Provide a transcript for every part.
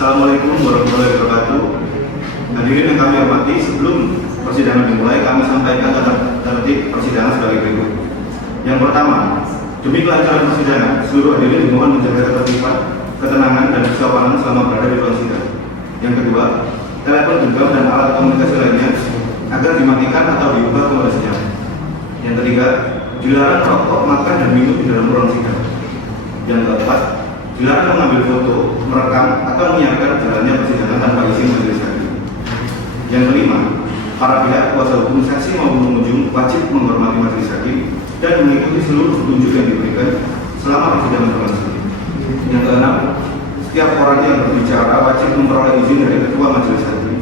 Assalamualaikum warahmatullahi wabarakatuh. Hadirin yang kami hormati, sebelum persidangan dimulai, kami sampaikan tertib persidangan sebagai berikut. Yang pertama, demi kelancaran persidangan, seluruh hadirin dimohon menjaga ketertiban, ketenangan, dan kesopanan selama berada di ruang sidang. Yang kedua, telepon genggam dan alat komunikasi lainnya agar dimatikan atau diubah ke mode senyap. Yang ketiga, dilarang rokok, makan, dan minum di dalam ruang sidang. Yang keempat, dilarang mengambil foto, merekam, atau menyiapkan jalannya persidangan tanpa izin majelis hakim. Yang kelima, para pihak kuasa hukum, saksi maupun pengunjung wajib menghormati majelis hakim dan mengikuti seluruh petunjuk yang diberikan selama persidangan berlangsung. Yang keenam, setiap orang yang berbicara wajib memperoleh izin dari ketua majelis hakim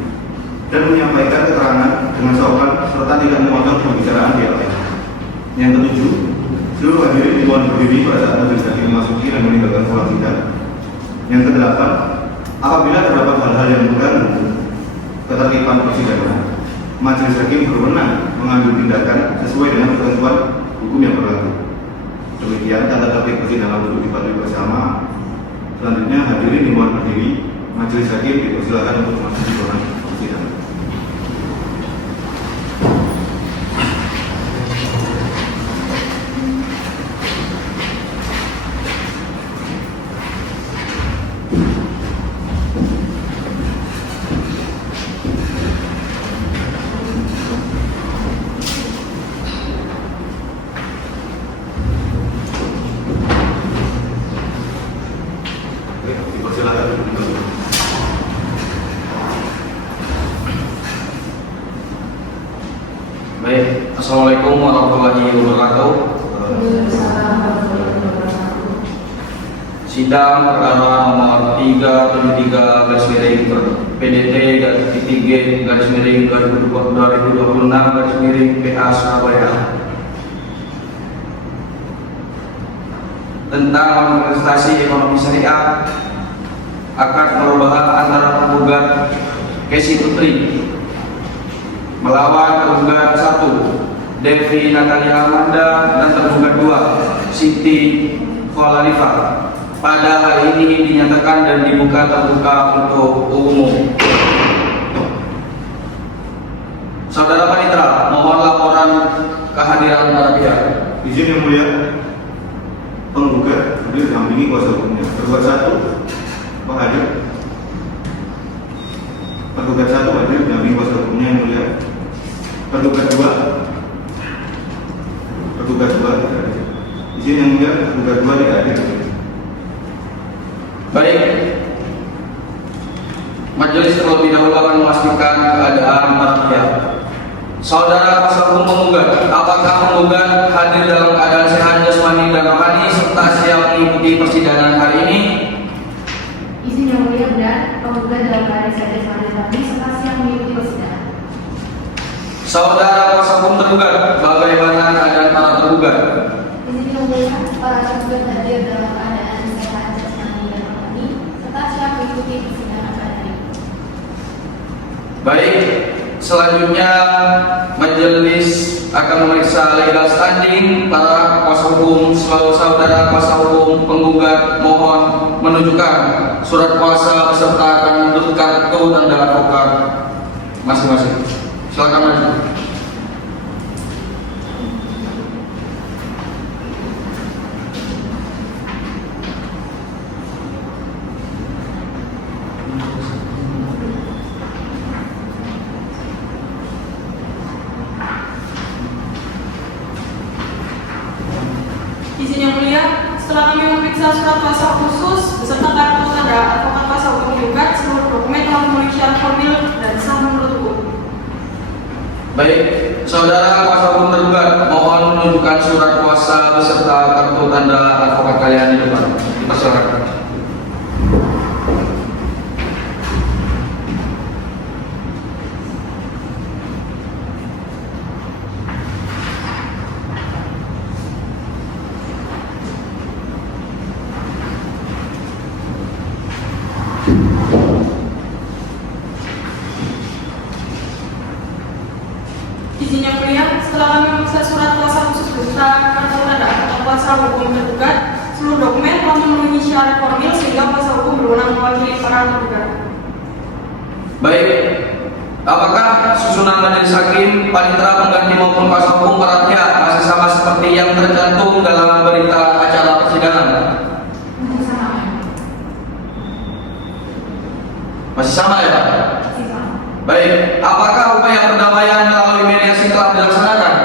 dan menyampaikan keterangan dengan sopan serta tidak memotong pembicaraan pihak lain. Yang ketujuh, seluruh hadirin dimohon berdiri pada saat majelis hakim memasuki dan meninggalkan ruang sidang. Yang kedelapan, apabila terdapat hal-hal yang mengganggu ketertiban persidangan, majelis hakim berwenang mengambil tindakan sesuai dengan ketentuan hukum yang berlaku. Demikian tata tertib persidangan untuk dipatuhi bersama. Selanjutnya hadirin dimohon berdiri. Majelis hakim dipersilakan untuk memasuki ruangan persidangan. Baik, Assalamualaikum warahmatullahi wabarakatuh. Sidang perkara nomor 373 PDT -3 2026 PA Surabaya tentang manifestasi ekonomi syariah, akad perubahan antara penggugat Kesi Putri melawan tergugat 1 Devi Natalia Amanda dan tergugat 2 Siti Khalifah pada hari ini dinyatakan dan dibuka terbuka untuk umum. Saudara Panitra, mohon laporan kehadiran para pihak. Izin yang mulia, penggugat hadir didampingi kuasa hukumnya. Tergugat 1, Pak hadir. Tergugat 1 hadir didampingi kuasa hukumnya yang mulia. Tergugat 2 tidak hadir. Izin yang mulia, tergugat 2 tidak hadir. Baik, majelis terlebih dahulu akan memastikan keadaan para pihak. Saudara kuasa hukum penggugat, apakah penggugat hadir dalam keadaan sehat jasmani dan rohani serta siap mengikuti persidangan hari ini? Izin yang mulia, benar, penggugat dalam keadaan sehat jasmani dan rohani serta siap mengikuti persidangan. Saudara kuasa hukum tergugat, bagaimana keadaan para tergugat? Izin yang mulia, para tergugat hadir dalam keadaan sehat jasmani dan rohani serta siap mengikuti persidangan pada hari ini. Baik, selanjutnya majelis akan memeriksa legal standing para kuasa hukum. Saudara kuasa hukum penggugat mohon menunjukkan surat kuasa beserta kartu tanda advokat masing-masing. Silakan maju. Izin yang mulia, setelah kami memeriksa surat kuasa khusus beserta kartu tanda advokat kuasa hukum penggugat, seluruh dokumen telah memenuhi syarat formil dan sah menurut hukum. Baik, saudara kuasa hukum tergugat mohon menunjukkan surat kuasa beserta kartu tanda advokat kalian di depan. Dipersilakan. Izin yang mulia, setelah kami memeriksa surat kuasa khusus beserta kartu tanda advokat kuasa hukum tergugat, seluruh dokumen telah memenuhi syarat formil sehingga kuasa hukum berwenang mewakili para tergugat. Baik, apakah susunan majelis hakim, panitera pengganti maupun kuasa hukum para pihak masih sama seperti yang tercantum dalam berita acara persidangan? Masih sama. Masih sama ya Pak? Masih sama. Baik, apakah upaya perdamaian melalui mediasi telah dilaksanakan?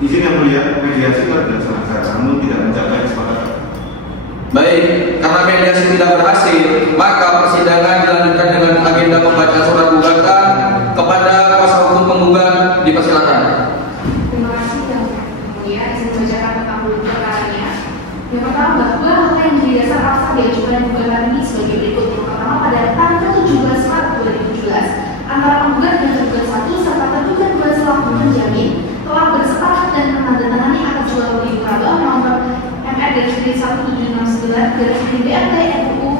Di sini yang mulia, mediasi telah dilaksanakan, namun tidak mencapai kesepakatan. Baik, karena mediasi tidak berhasil, maka persidangan dilanjutkan dengan agenda pembacaan surat gugatan kepada kuasa hukum penggugat. Dipersilakan. Terima kasih yang mulia. Saya membacakan tentang perkaranya. Yang pertama, bahwa apa yang menjadi dasar akta diajukan gugatan ini sebagai berikut. Yang pertama, pada tanggal 17 Maret 2017, antara penggugat dan tergugat satu serta tergugat dua selaku penjamin telah bersepakat dan menandatangani akad jual beli meraba nomor MR-17619 BRT RUU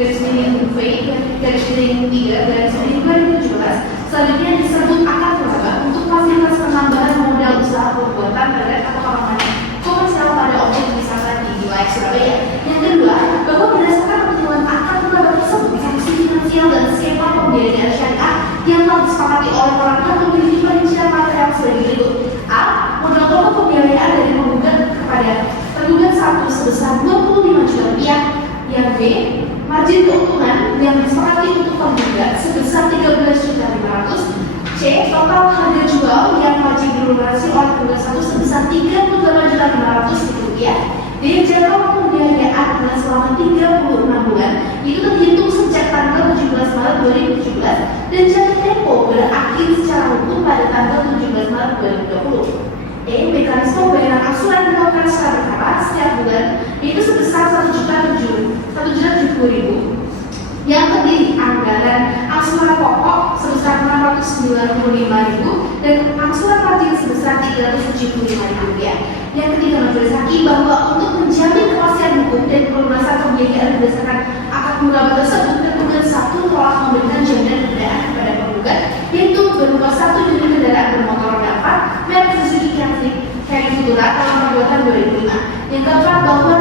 UV 3/2017. Selanjutnya disebut akad meraba untuk fasilitas penambahan modal usaha perbuatan terhadap atau karangan komersial pada objek wisata di wilayah Surabaya. Yang kedua, bahwa berdasarkan pertemuan akad meraba tersebut, sanksi finansial dan skema pembiayaan syariah yang telah disepakati oleh para pihak memiliki perincian material sebagai berikut. A. Modal pokok pembiayaan dari penggugat kepada tergugat satu sebesar 25 juta rupiah. Yang B. Margin keuntungan yang disepakati untuk penggugat sebesar 13.500.000. C. Total harga jual yang wajib dilunasi oleh penggugat satu sebesar 38.500.000 rupiah. D. Jangka waktu pembiayaan adalah selama 36 bulan, itu terhitung sejak tanggal 17 Maret 2017 dan jatuh tempo berakhir secara hukum pada tanggal 17 Maret 2020. E. Mekanisme pembayaran angsuran dilakukan secara bertahap setiap bulan, yaitu sebesar 1.070.000 yang terdiri anggaran angsuran pokok sebesar 695.000 dan angsuran margin sebesar 375.000 rupiah. Yang ketiga, majelis hakim bahwa untuk menjamin kepastian hukum dan pelunasan pembiayaan berdasarkan akad murabah tersebut, tergugat satu telah memberikan jaminan kendaraan kepada penggugat, yaitu berupa satu unit kendaraan bermotor roda 4 merek Suzuki Carry Futura tahun pembuatan 2005. Yang keempat, bahwa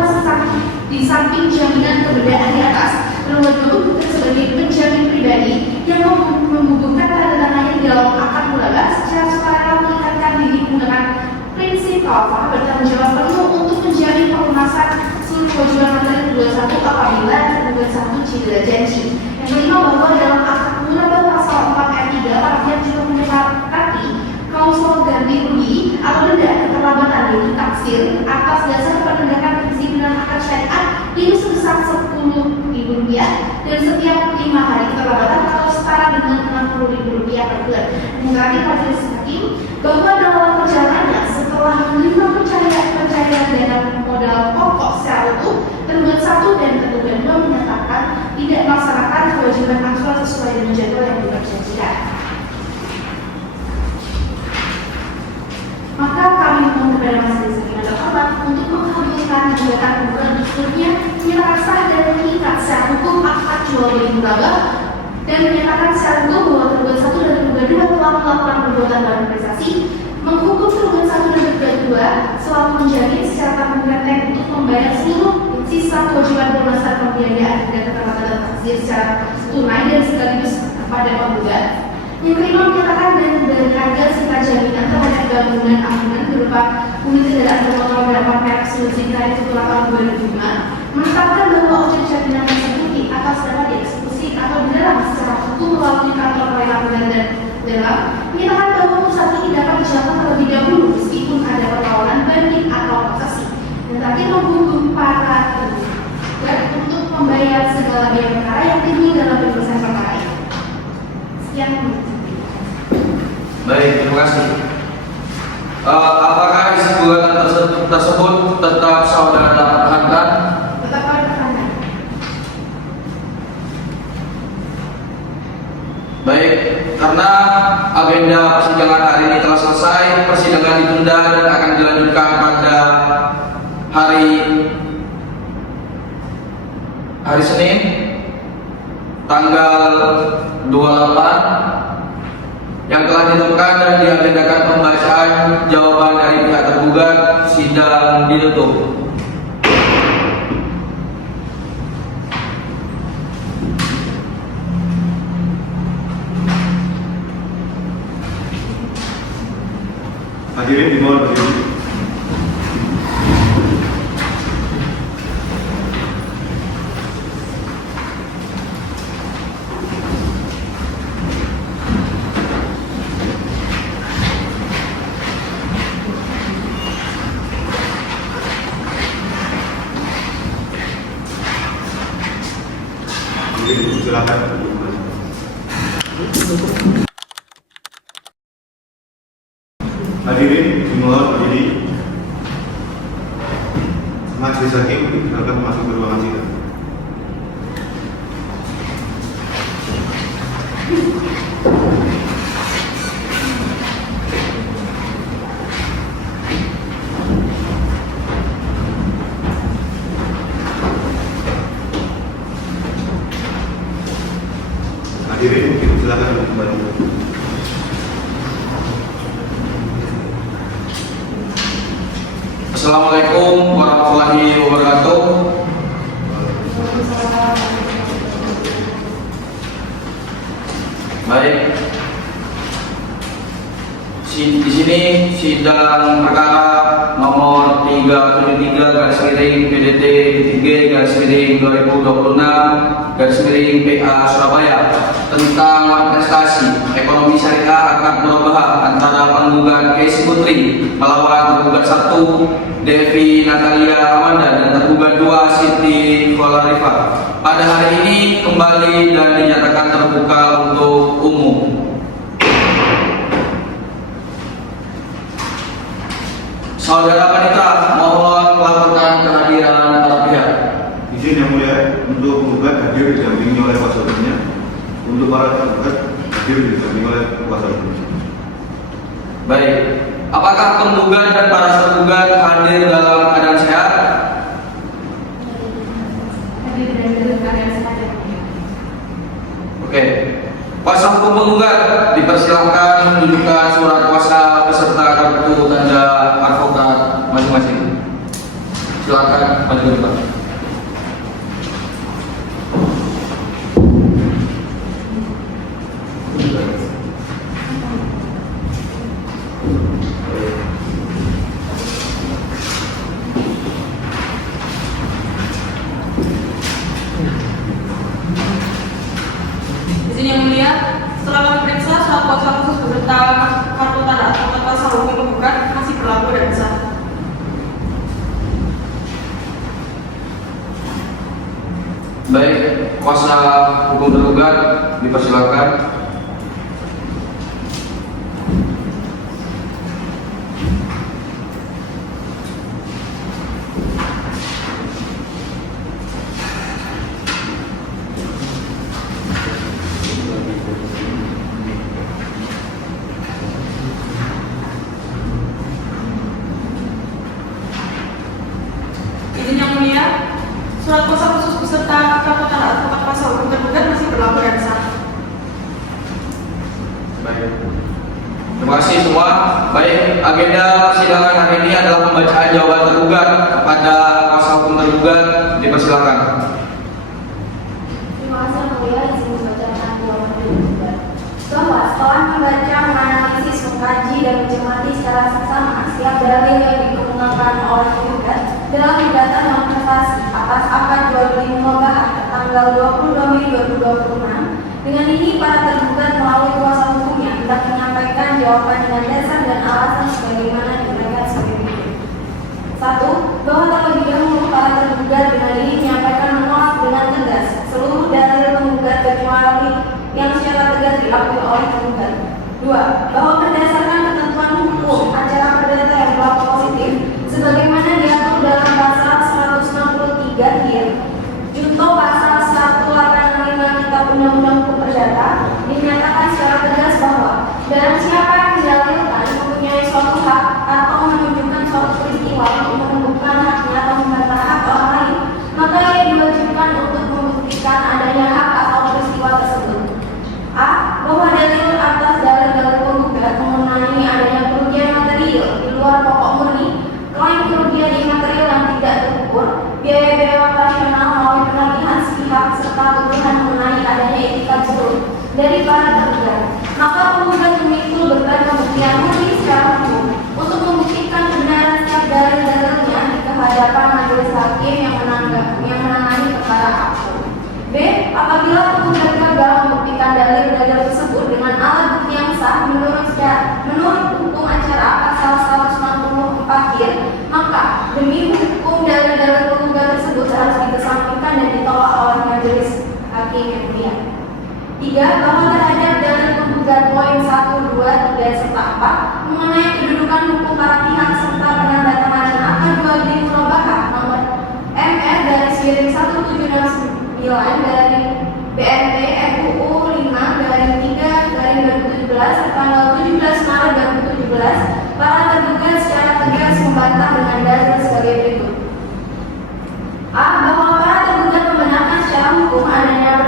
di samping jaminan keberadaan di atas, tergugat sebagai penjamin pribadi yang membubuhkan tanda tangannya di dalam akad murabah secara sukarela mengikatkan diri menggunakan prinsip kafah bertanggung jawab penuh untuk menjamin pelunasan seluruh kewajiban materi tergugat satu apabila tergugat satu cedera janji. Yang kelima, bahwa dalam akad murabah pasal 4 ayat 3 para pihak juga menyepakati klausul ganti rugi atau denda keterlambatan yaitu taksir atas dasar penegakan kedisiplinan akad syariah itu sebesar 10.000 rupiah dan setiap 5 hari keterlambatan atau setara dengan 60.000 rupiah per bulan. Dan terakhir, majelis hakim bahwa dalam perjalanannya setelah menerima pencairan dana modal pokok secara utuh, tergugat satu dan tergugat dua menyatakan tidak melaksanakan kewajiban angsuran sesuai dengan jadwal yang diperjanjikan. Maka kami mohon kepada majelis hakim yang terhormat untuk mengabulkan gugatan penggugat berikutnya, menyatakan sah dan mengikat secara hukum akad jual beli murabah dan menyatakan secara hukum bahwa tergugat satu dan tergugat dua telah melakukan perbuatan dalam prestasi, menghukum tergugat satu dan tergugat dua selalu menjamin secara tanpa untuk membayar seluruh sisa kewajiban pelunasan pembiayaan dan keterlambatan taksir secara tunai dan sekaligus kepada penggugat. Yang kelima, menyatakan dan berharga sisa jaminan terhadap bangunan amanah berupa unit kendaraan bermotor roda merek Suzuki Carry Futura tahun 2005, menetapkan bahwa objek jaminan tersebut di atas dapat dieksekusi atau dilelang secara hukum melalui kantor pengadilan dan dalam menyatakan bahwa pusat ini dapat dijalankan terlebih dahulu meskipun ada perlawanan banding atau kasasi. Dan terakhir, menghukum para tergugat untuk membayar segala biaya perkara yang timbul dalam penyelesaian perkara ini. Sekian. Baik, terima kasih. Apakah isi gugatan tersebut tetap saudara pertahankan? Tetap pertahankan. Baik, karena agenda persidangan hari ini telah selesai, persidangan ditunda dan akan dilanjutkan pada hari Senin tanggal 28 yang telah ditentukan dan diagendakan pembacaan jawaban dari pihak tergugat. Sidang ditutup. Silakan. Hadirin dimulai berdiri. Majelis hakim akan masuk ke ruangan sidang. Hadirin silakan kembali. Assalamualaikum warahmatullahi wabarakatuh. Baik. Di sini sidang perkara nomor 373/PDT/PDT/2026/PA Surabaya tentang manifestasi ekonomi syariah akad murabahah antara penggugat Casey Putri melawan tergugat 1 Devi Natalia Amanda dan tergugat 2 Siti Kolarifa pada hari ini kembali dan dinyatakan terbuka untuk umum. Saudara Panitra, mohon melaporkan kehadiran para pihak. Izin yang mulia untuk penggugat hadir didampingi oleh kuasa hukumnya. Untuk para tergugat hadir didampingi oleh kuasa hukumnya. Baik, apakah penggugat dan para tergugat hadir dalam keadaan sehat? Hadir dalam keadaan sehat. Oke. Kuasa hukum penggugat dipersilakan menunjukkan surat kuasa beserta kartu tanda advokat masing-masing. Silakan maju ke depan. Izin yang mulia, setelah kami periksa surat kuasa khusus beserta kartu tanda advokat kuasa hukum penggugat masih berlaku dan sah. Baik, kuasa hukum tergugat dipersilakan. Izin yang mulia, surat kuasa khusus beserta kartu tanda advokat kuasa hukum tergugat masih berlaku dan sah. Baik. Terima kasih semua. Baik, agenda persidangan hari ini adalah pembacaan jawaban tergugat kepada kuasa hukum tergugat. Dipersilakan. Terima kasih yang mulia, izin membacakan jawaban tergugat. Bahwa setelah membaca, menganalisis, mengkaji dan mencermati secara seksama setiap dalil yang dikemukakan oleh tergugat dalam gugatan manifestasi atas akad jual beli murabahah tanggal 22 Mei 2026. Dengan ini para tergugat melalui kuasa hukumnya hendak menyampaikan jawaban dengan dasar dan alasan sebagaimana diuraikan sebagai berikut. 1. Bahwa terlebih dahulu para tergugat dengan ini menyampaikan menolak dengan tegas seluruh dalil penggugat kecuali yang secara tegas diakui oleh tergugat. 2. Bahwa berdasarkan ketentuan hukum acara perdata yang berlaku positif sebagaimana diatur dalam pasal 163 HIR junto pasal 185 Kitab Undang-Undang Hukum Perdata dinyatakan secara tegas bahwa barang siapa yang didalilkan mempunyai suatu hak atau menunjukkan suatu peristiwa untuk menentukan haknya atau membantah hak orang lain, maka ia diwajibkan untuk membuktikan adanya hak atau peristiwa tersebut. A. Bahwa dalil atas dalil-dalil penggugat mengenai adanya kerugian material di luar pokok murni, klaim kerugian imaterial yang tidak terukur, biaya-biaya operasional maupun penagihan sepihak serta tuduhan mengenai adanya etikat buruk dari para tergugat, maka penggugat memikul beban pembuktian murni secara hukum untuk membuktikan kebenaran setiap dalil-dalilnya di kehadapan majelis hakim yang menangani perkara aku. B. Apabila penggugat gagal membuktikan dalil-dalil tersebut dengan alat bukti yang sah menurut hukum acara pasal 164 HIR, maka demi hukum dalil-dalil penggugat tersebut harus dikesampingkan dan ditolak oleh majelis hakim yang mulia. 3. Bahwa terhadap dalil penggugat poin 1, 2, 3, serta 4 mengenai kedudukan hukum para pihak serta penandatanganan akad jual beli murabahah nomor MR/176 dari BNP FUU 5/3/2017 tanggal 17 Maret 2017, para tergugat secara tegas membantah dengan dalil sebagai berikut. A. Bahwa para tergugat membenarkan secara hukum adanya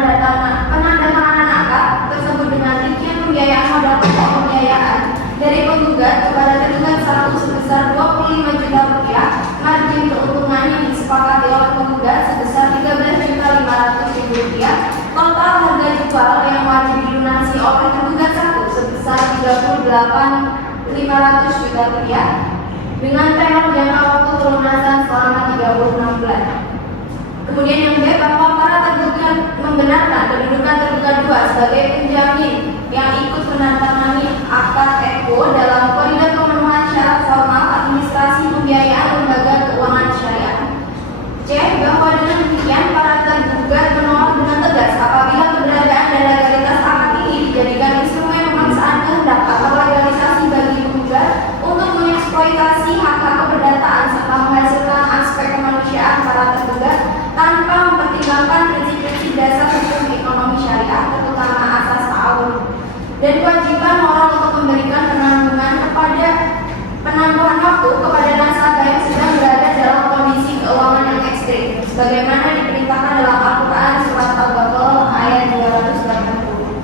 penandatanganan akad tersebut dengan rincian pembiayaan modal pokok pembiayaan dari penggugat kepada tergugat 1 sebesar 25 juta rupiah, margin keuntungan yang disepakati oleh penggugat sebesar 13.500.000 rupiah, total harga jual yang wajib dilunasi oleh tergugat 1 sebesar 38.500 juta rupiah dengan tenor jangka waktu pelunasan selama 36 bulan. Kemudian yang B, bahwa para tergugat membenarkan kedudukan tergugat 2 sebagai penjamin yang ikut menandatangani akad ECO dalam koridor pemenuhan syarat formal administrasi pembiayaan lembaga keuangan syariah. C. Bahwa dengan demikian para tergugat menolak dengan tegas apabila keberadaan dan legalitas akad ini dijadikan instrumen pemaksaan kehendak atau legalisasi bagi penggugat untuk mengeksploitasi hak-hak keperdataan serta menghasilkan aspek kemanusiaan para tergugat tanpa mempertimbangkan prinsip-prinsip dasar hukum ekonomi syariah, terutama asas ta'awun, dan kewajiban moral untuk memberikan penangguhan waktu kepada nasabah yang sedang berada dalam kondisi keuangan yang ekstrim, sebagaimana diperintahkan dalam Al-Quran surat Al-Baqarah ayat 280.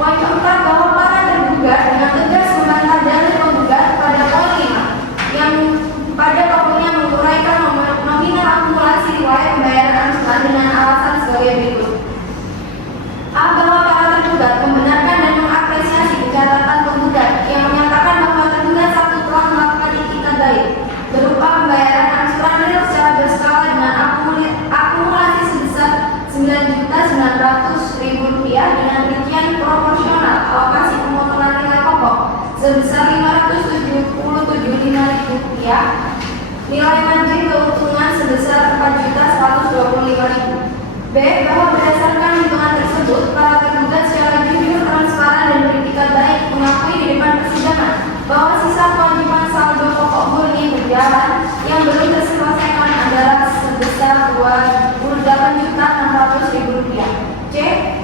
Poin keempat, bahwa para tergugat dengan tegas membantah dalil penggugat pada poin 5 yang pada pokoknya menguraikan nominal akumulasi riwayat pembayaran angsuran dengan alasan sebagai berikut. A. Bahwa para tergugat membenarkan dan mengapresiasi catatan penggugat yang menyatakan bahwa tergugat 1 telah melakukan itikat baik berupa pembayaran angsuran real secara berskala dengan akumulasi sebesar Rp9.900.000 dengan rincian proporsional alokasi pemotongan nilai pokok sebesar Rp577.500, nilai margin keuntungan sebesar Rp4.125.000. B. Bahwa berdasarkan hitungan tersebut, para tergugat secara jujur, transparan, dan beritikat baik mengakui di depan persidangan bahwa sisa kewajiban saldo pokok murni berjalan yang belum terselesaikan adalah sebesar Rp28.600.000. C.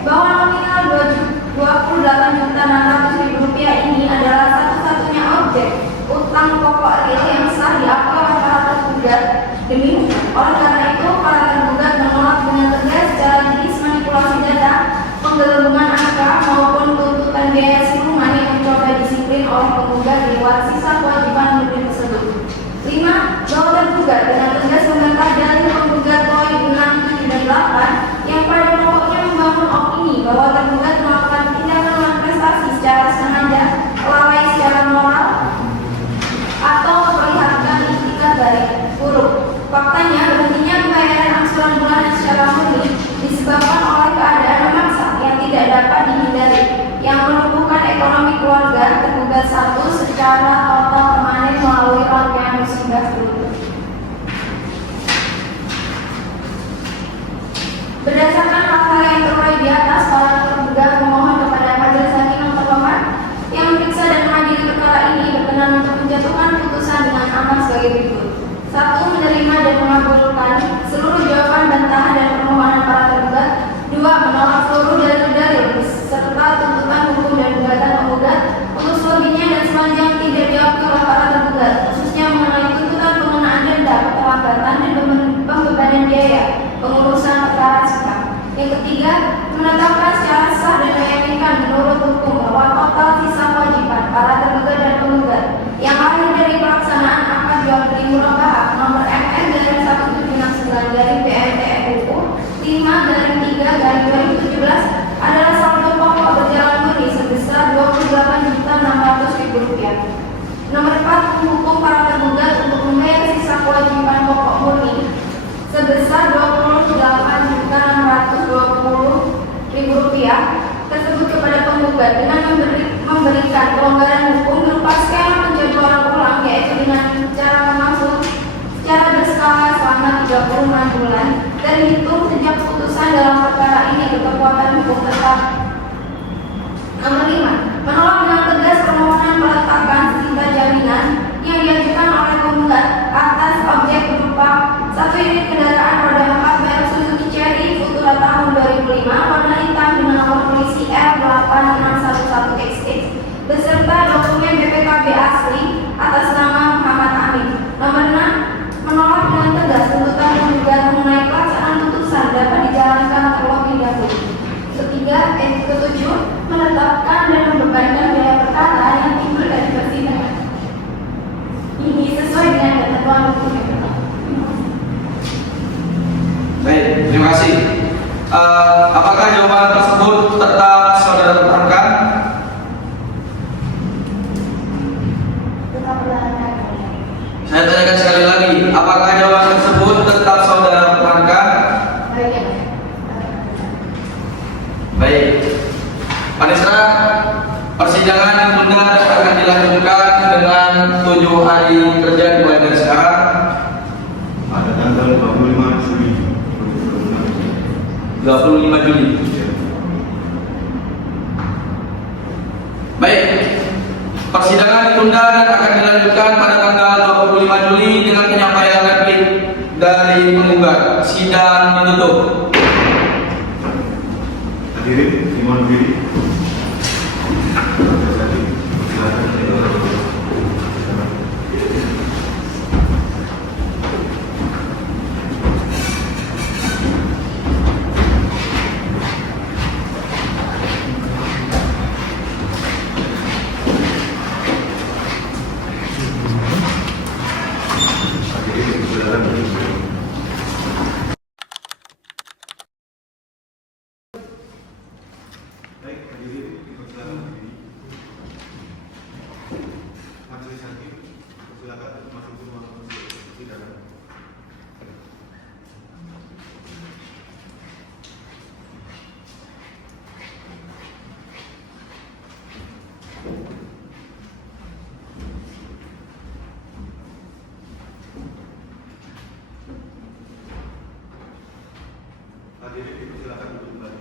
Bahwa nominal Rp28.600.000 ini adalah satu-satunya objek utang pokok real yang sah diakui oleh para tergugat demi hukum. Oleh karena itu, para tergugat menolak dengan tegas secara jenis manipulasi data, penggelembungan angka maupun tuntutan biaya siluman yang mencoba disiplin oleh penggugat lewat sisa kewajiban murni tersebut. 5. Bahwa tergugat dengan tegas membantah dalil penggugat poin 6, 7, dan 8 yang pada pokoknya membangun opini bahwa tergugat melakukan tindakan manifestasi secara sengaja, lalai secara moral, atau memperlihatkan itikat baik buruk. Faktanya, berhentinya pembayaran angsuran bulanan secara murni disebabkan oleh keadaan memaksa yang tidak dapat dihindari yang melumpuhkan ekonomi keluarga tergugat 1 secara total permanen melalui rangkaian musibah berikut. Berdasarkan hal-hal yang terurai di atas, para tergugat memohon kepada Majelis Hakim yang terhormat yang memeriksa dan mengadili perkara ini berkenan untuk menjatuhkan putusan dengan aman sebagai berikut. 1. Menerima dan mengabulkan seluruh jawaban bantahan dan permohonan para tergugat. 2. Menolak seluruh dalil-dalil serta tuntutan hukum dan gugatan penggugat untuk selebihnya dan sepanjang tidak dijawab oleh para tergugat, khususnya mengenai tuntutan pengenaan denda, keterlambatan, dan pembebanan biaya pengurusan perkara sikap. Yang ketiga, menetapkan secara sah dan meyakinkan menurut hukum bahwa total sisa kewajiban para tergugat dan penggugat yang lahir dari pelaksanaan akad jual beli murabahah nomor MN/1769/BNT/FUU 5/3/2017 adalah saldo pokok berjalan murni sebesar Rp28.600.000. Nomor 4, menghukum para tergugat untuk membayar sisa kewajiban pokok murni sebesar Rp28.620.000 tersebut kepada penggugat dengan memberikan pelonggaran hukum berupa skema penjadwalan ulang, yaitu dengan cara memasuk secara berskala selama 36 bulan terhitung sejak putusan dalam perkara ini Nomor 5, menolak dengan tegas permohonan penetapan sengketa jaminan yang diajukan oleh penggugat atas objek berupa 1 unit kendaraan roda 4 merek Suzuki Cherry Futura tahun 2005 warna hitam dengan nomor polisi R8611XX beserta dokumen BPKB asli atas nama Muhammad Amin. Nomor 6, menolak dengan tegas tuntutan penggugat mengenai pelaksanaan putusan dapat dijalankan terlebih dahulu. Ketujuh, menetapkan dan membebankan biaya perkara yang timbul dari persidangan. Ini sesuai dengan ketentuan hukum yang berlaku. Baik, terima kasih. Apakah jawaban tersebut tetap saudara pertahankan? Tetap berlaku. Saya tanyakan sekali lagi, apakah jawaban tersebut tetap saudara pertahankan? Baik. Baik. Panisra, persidangan ditunda dan akan dilanjutkan dengan 7 hari kerja dimulai dari sekarang. Pada tanggal 25 Juli 25 Juli. Baik. Persidangan ditunda dan akan dilanjutkan pada tanggal 25 Juli dengan penyampaian replik dari penggugat. Sidang ditutup. hadirin dimohon berdiri. Baik, hadirin dipersilakan berdiri. Majelis hakim, silakan masuk ke ruang persidangan. Hadirin dipersilakan duduk kembali.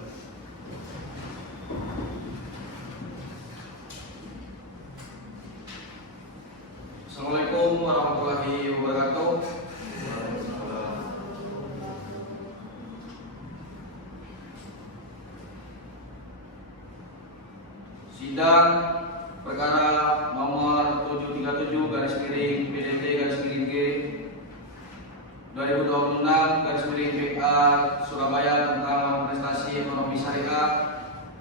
Assalamualaikum warahmatullahi wabarakatuh. Sidang perkara nomor 737 garis miring PDT garis miring G 2026 garis miring PA Surabaya tentang prestasi ekonomi syariah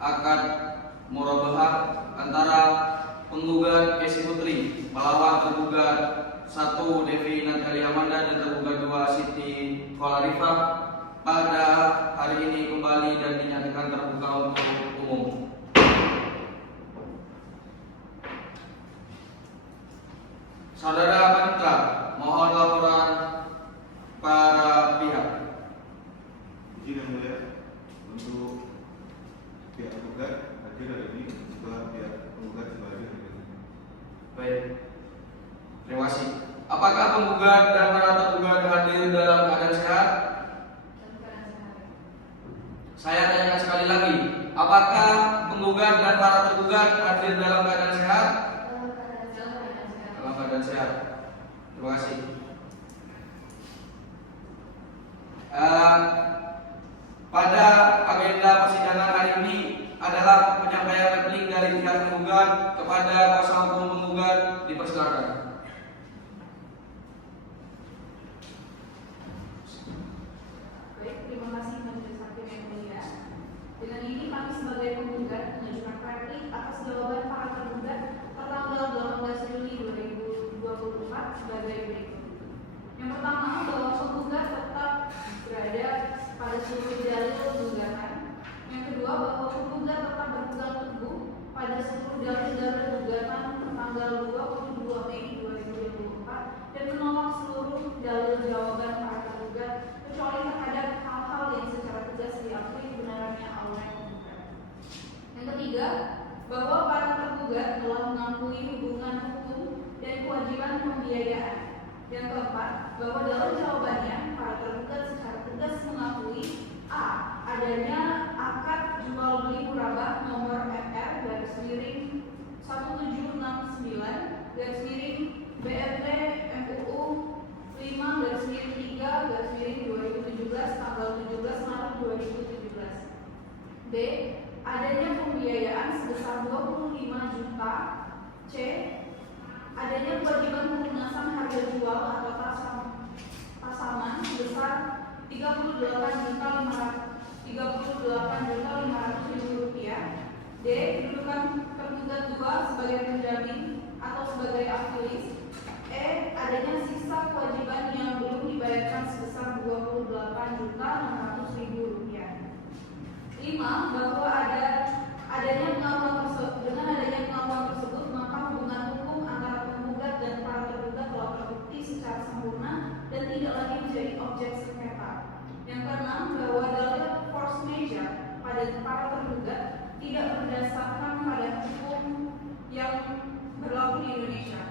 akad murabahah antara penggugat Esi Putri melawan tergugat 1 Devi Natalia Amanda dan tergugat 2 Siti Kholarifah pada hari ini kembali dan dinyatakan terbuka untuk umum. Saudara Panitra, mohon laporan para pihak. Izin yang mulia untuk pihak penggugat hadir hari ini setelah pihak penggugat sudah hadir hari ini. Baik, terima kasih. Apakah penggugat dan para tergugat hadir dalam keadaan sehat? Saya tanyakan sekali lagi, apakah penggugat dan para tergugat hadir dalam keadaan sehat? Dalam keadaan sehat. Terima kasih. Pada agenda persidangan hari ini adalah penyampaian replik dari pihak penggugat kepada kuasa hukum penggugat, dipersilakan. Baik, terima kasih Majelis Hakim yang mulia. Dengan ini kami sebagai penggugat mengajukan replik atas jawaban para tergugat tertanggal 18 Juli 2024 sebagai berikut. Yang pertama, bahwa penggugat tetap berada pada seluruh dalil gugatan. Yang kedua, bahwa penggugat tetap berpegang teguh pada seluruh dalil gugatan tertanggal 22 Mei 2024 dan menolak seluruh dalil jawaban para tergugat kecuali terhadap hal-hal yang secara tegas diakui kebenarannya oleh penggugat. Yang ketiga, bahwa para tergugat telah mengakui hubungan hukum dan kewajiban pembiayaan. Yang keempat, bahwa dalam jawabannya para tergugat secara tegas mengakui a. adanya akad jual beli Puraba nomor FR/1769/BRT MUU 5/3/2017 tanggal 17 Maret 2017. B. Adanya pembiayaan sebesar 25 juta. C. Adanya kewajiban pelunasan harga jual atau pasaman sebesar 38.500.000 rupiah. D. Kedudukan tergugat 2 sebagai penjamin atau sebagai afilis. E. Adanya sisa kewajiban yang belum dibayarkan sebesar 28.600.000 rupiah. 5. Bahwa adanya pengakuan tersebut maka hubungan hukum antara penggugat dan para tergugat telah terbukti secara sempurna dan tidak lagi menjadi objek sengketa. Yang keenam, bahwa dalil force majeure pada para tergugat tidak berdasarkan pada hukum yang berlaku di Indonesia.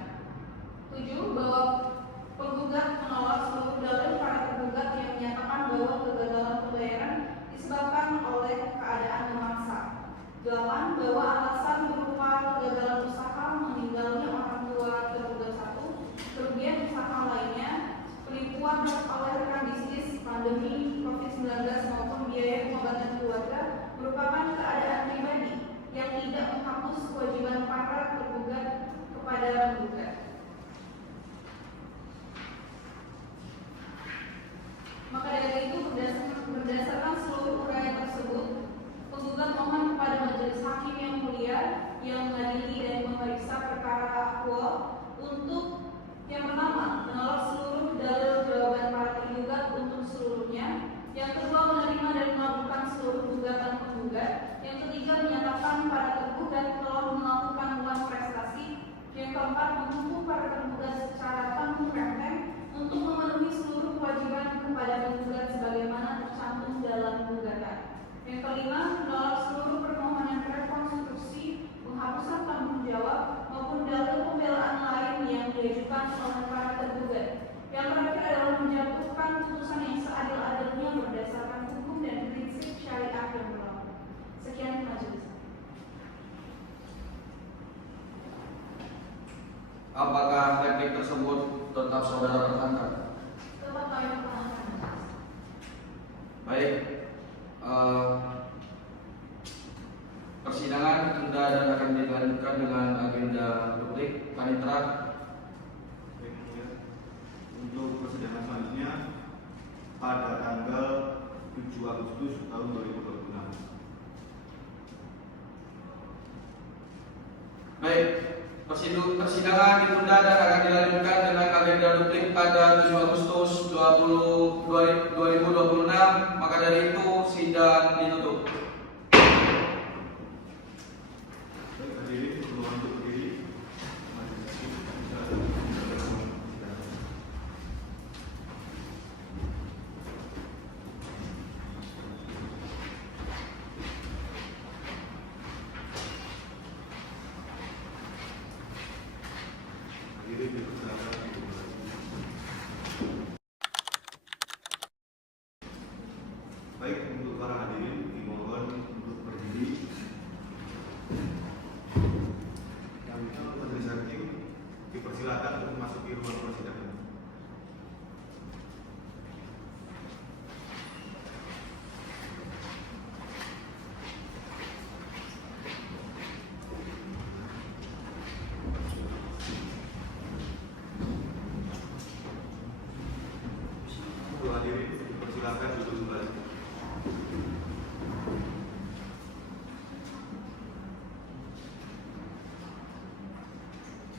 7. Bahwa penggugat menolak seluruh dalil para tergugat yang menyatakan bahwa kegagalan pembayaran disebabkan oleh keadaan memaksa. 8. Bahwa alasan berupa kegagalan usaha, meninggalnya orang tua tergugat 1, kerugian usaha lainnya, penipuan oleh rekan bisnis, pandemi COVID-19 maupun biaya pengobatan keluarga merupakan keadaan pribadi yang tidak menghapus kewajiban para tergugat kepada penggugat. Maka dari itu, berdasarkan seluruh uraian tersebut, penggugat mohon kepada majelis hakim yang mulia yang mengadili dan memeriksa perkara aktual untuk yang pertama, menolak seluruh dalil jawaban para tergugat untuk seluruhnya. Yang kedua, menerima dan melakukan seluruh gugatan penggugat. Yang ketiga, menyatakan para tergugat telah melakukan uang prestasi. Yang keempat, mendukung para tergugat secara tanpa renteng untuk memenuhi seluruh kewajiban kepada penggugat sebagaimana tercantum dalam gugatan. Yang kelima, menolak seluruh permohonan rekonstruksi, penghapusan tanggung jawab maupun dalil pembelaan lain yang diajukan oleh para tergugat. Yang terakhir adalah menjatuhkan putusan yang seadil-adilnya berdasarkan hukum dan prinsip syariat yang berlaku. Sekian majelis. Apakah replik tersebut tetap saudara pertahankan? Tetap kami pertahankan. Baik. Persidangan ditunda dan akan dilanjutkan dengan agenda publik. Panitera. Untuk persidangan selanjutnya pada tanggal 7 Agustus tahun 2026. Baik. Persidangan ditunda dan akan dilanjutkan dengan agenda publik pada 7 Agustus 2026. Maka dari itu sidang ditutup. Baik, hadirin, permohonan untuk berdiri. Majelis hakim bisa hadirin dipersilakan. Baik, untuk para hadirin dimohon untuk berdiri. Yang majelis hakim dipersilakan untuk memasuki ruang persidangan. Untuk hadirin dipersilakan duduk kembali.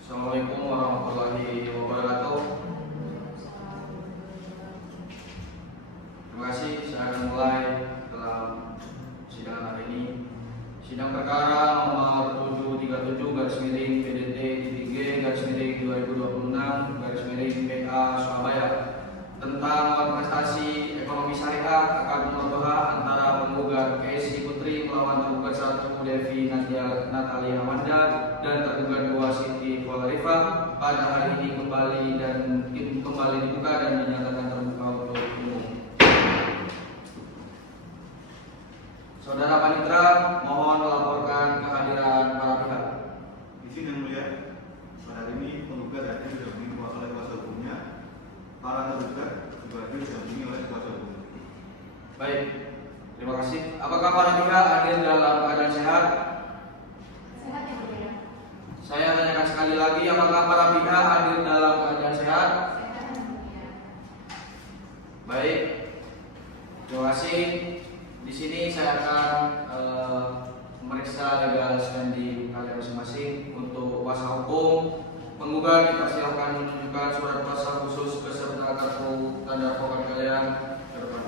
Assalamualaikum warahmatullahi wabarakatuh. Terima kasih. Saya akan mulai dalam sidang hari ini. Sidang perkara nomor 737/PDT-G/2026/PA Surabaya tentang kontestasi ekonomi syariah akad mudohah antara penggugat KSI Putri melawan tergugat 1 Devi Natalia Amanda dan tergugat 2 Siti Kualarifa pada hari ini kembali dibuka dan dinyatakan terbuka untuk umum. Saudara Panitra, mohon melaporkan kehadiran para pihak. Izin yang mulia, pada hari ini penggugat hadir didampingi oleh kuasa hukumnya. Para tergugat juga hadir didampingi oleh kuasa hukum. Baik, terima kasih. Apakah para pihak hadir dalam keadaan sehat? Sehat yang mulia. Saya tanyakan sekali lagi, apakah para pihak hadir dalam keadaan sehat? Sehat yang mulia. Baik, terima kasih. Di sini saya akan memeriksa legal standing kalian masing-masing. Untuk kuasa hukum penggugat dipersilakan menunjukkan surat kuasa khusus beserta kartu tanda advokat kalian ke depan.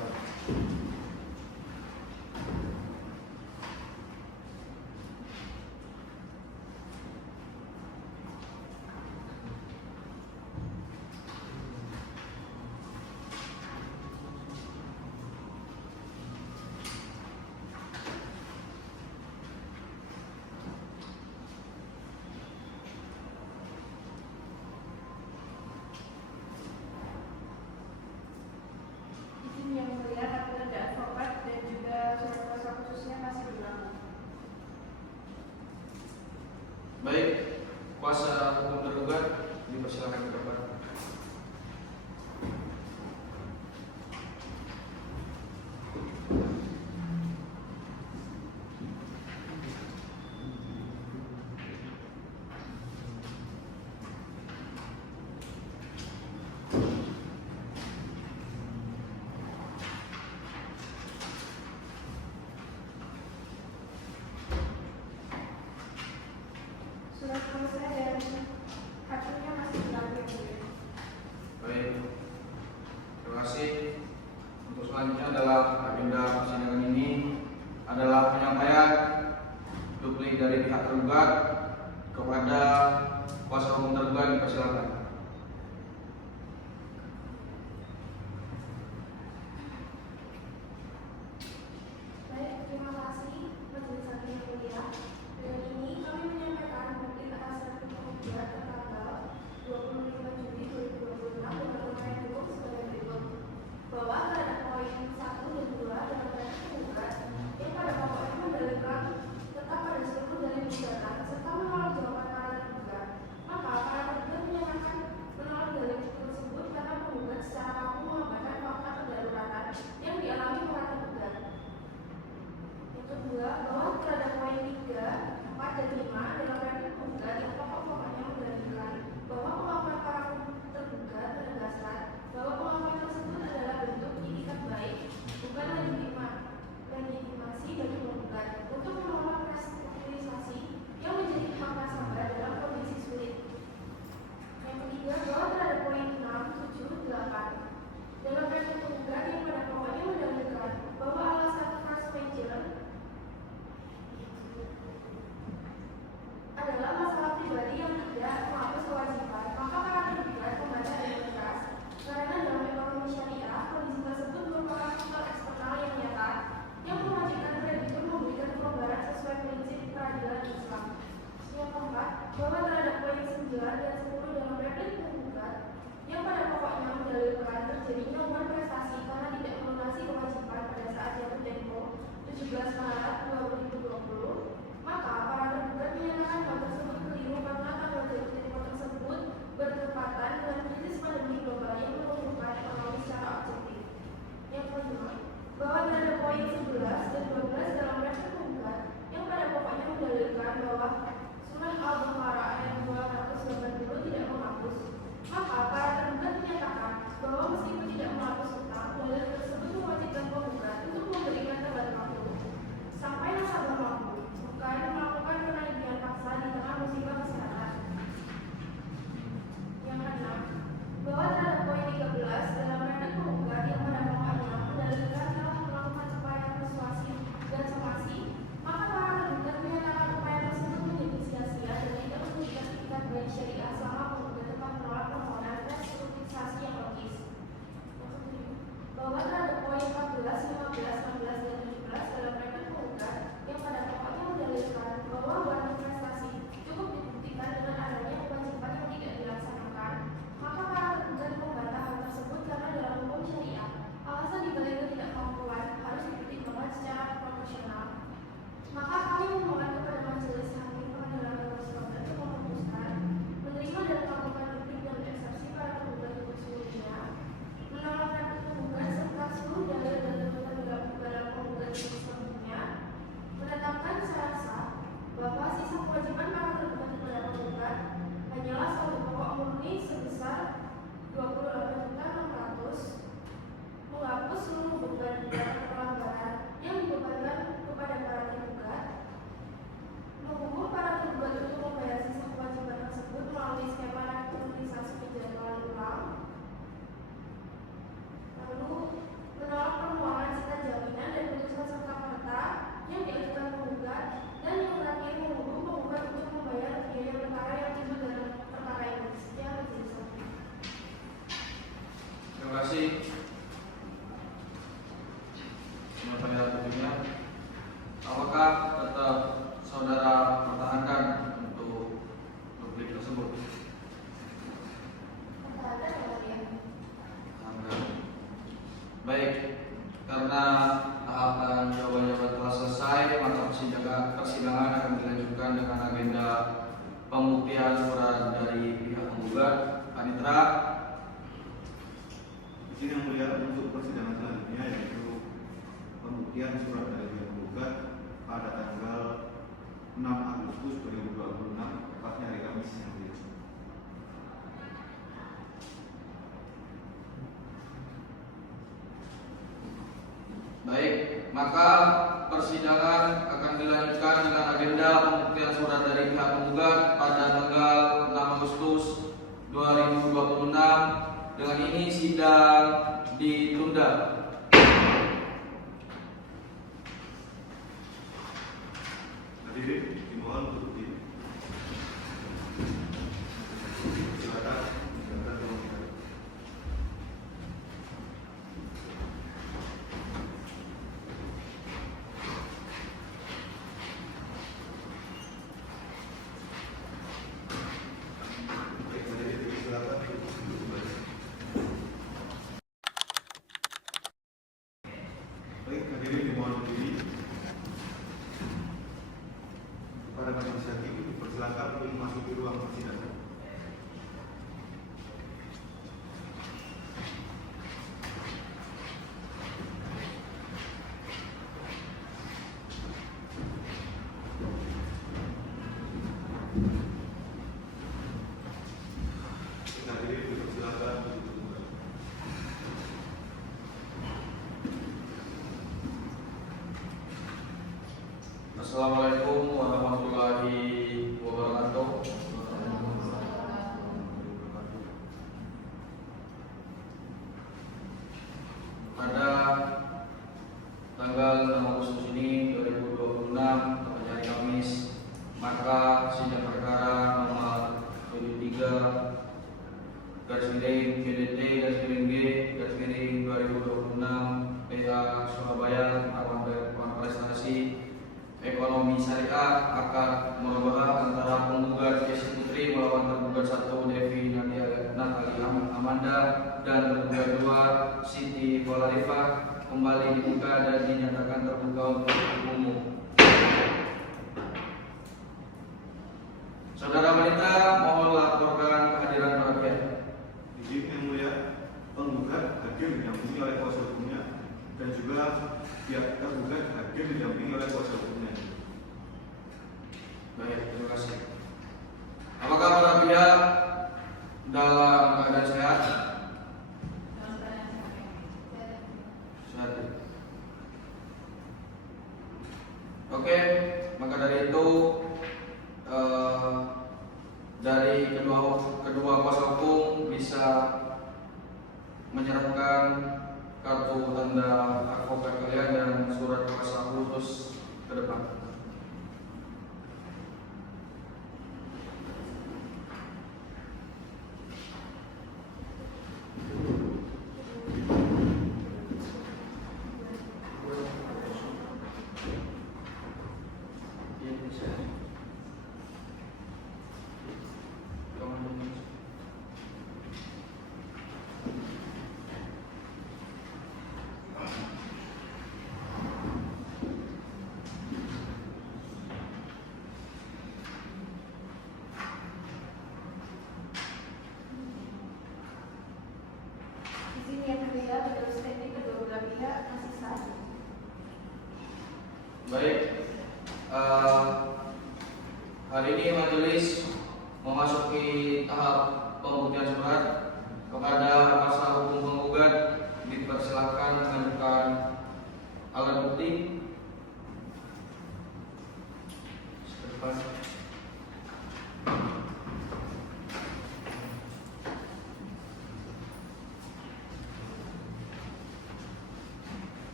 surat dari pihak penggugat pada tanggal 6 Agustus 2026, tepatnya hari Kamis yang mulia. Baik, maka persidangan akan dilanjutkan dengan agenda pembuktian surat dari pihak penggugat pada tanggal 6 Agustus 2026. Dengan ini sidang ditunda. Hadirin dimohon untuk berdiri. Silakan. Baik, hadirin silakan. Baik, hadirin dimohon berdiri. Para majelis hakim dipersilakan untuk memasuki ruang persidangan. Hadirin dipersilakan untuk duduk kembali. Assalamualaikum warahmatullahi wabarakatuh. Pada tanggal 6 Agustus ini 2026, tepatnya hari Kamis, maka sidang perkara nomor 73 garis miring PDT garis miring G garis miring 2026 PH Surabaya melakukan prestasi ekonomi syariah akad murabahah antara penggugat Yesi Putri melawan tergugat 1 Devi Natali Amanda dan tergugat 2 Siti Polarifah kembali dibuka dan dinyatakan terbuka untuk umum. Saudara wanita, mohon laporkan kehadiran rakyat. Izin yang mulia, penggugat hadir didampingi oleh kuasa hukumnya dan juga pihak tergugat hadir didampingi oleh kuasa hukumnya. Baik, terima kasih. Apakah para pihak dalam keadaan sehat? Sehat. Oke, maka dari itu dari kedua kuasa hukum bisa menyerahkan kartu tanda advokat kalian dan surat kuasa khusus ke depan. Izin yang mulia, menurut statement kedua belah pihak masih sah. Baik, hari ini majelis memasuki tahap pembuktian surat. Kepada kuasa hukum penggugat dipersilakan mengajukan alat bukti.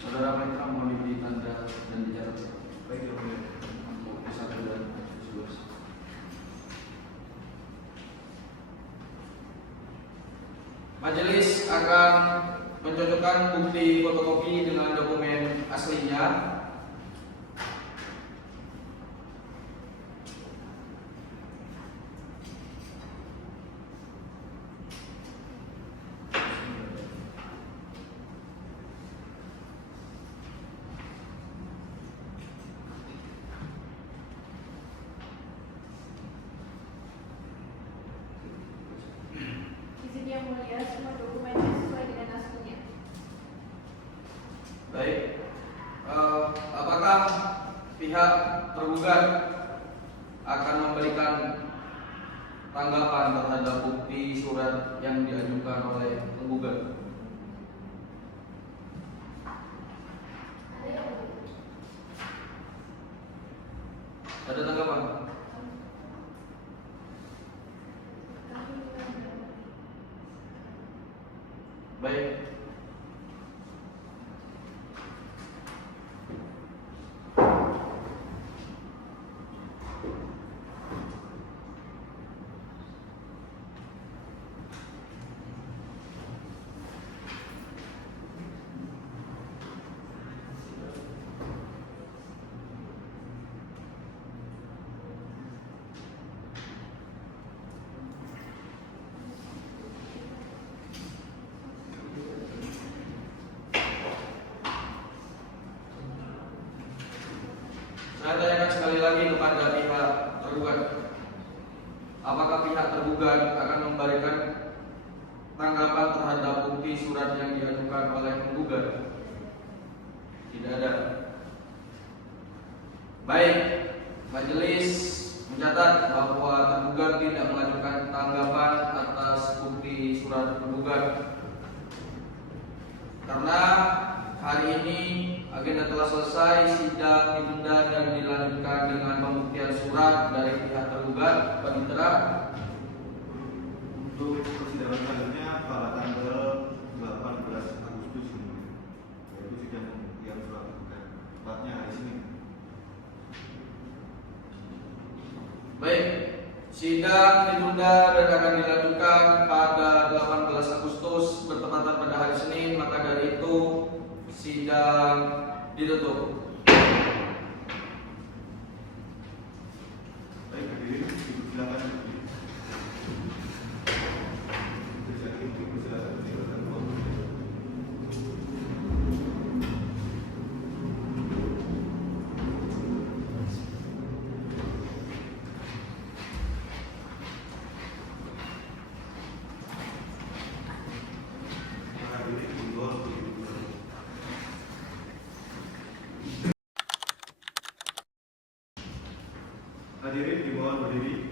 Saudara Mitra mohon diberi tanda dan dicatat. Baik, yang mulia. Bukti 1 dan 11. Majelis akan mencocokkan bukti fotokopi dengan dokumen aslinya. dan semua dokumennya sesuai dengan aslinya. Baik. Apakah pihak tergugat akan memberikan tanggapan terhadap bukti surat yang diajukan oleh penggugat? Ada tanggapan? Baik. Saya tanyakan sekali lagi kepada pihak tergugat. Apakah pihak tergugat akan memberikan tanggapan terhadap bukti surat yang diajukan oleh penggugat? Tidak ada. Baik, majelis mencatat bahwa tergugat tidak mengajukan tanggapan atas bukti surat penggugat. Karena hari ini agenda telah selesai, sidang ditunda dan dilanjutkan dengan pembuktian surat dari pihak tergugat. Panitera, Untuk persidangan selanjutnya pada tanggal 18 Agustus ini, yaitu sidang yang surat tergugat, tepatnya hari Senin. baik, sidang ditunda dan akan dilanjutkan pada 18 Agustus bertepatan pada hari Senin. Maka dari itu sidang ditutup. Baik, hadirin, dipersilakan. Hadirin dimohon berdiri.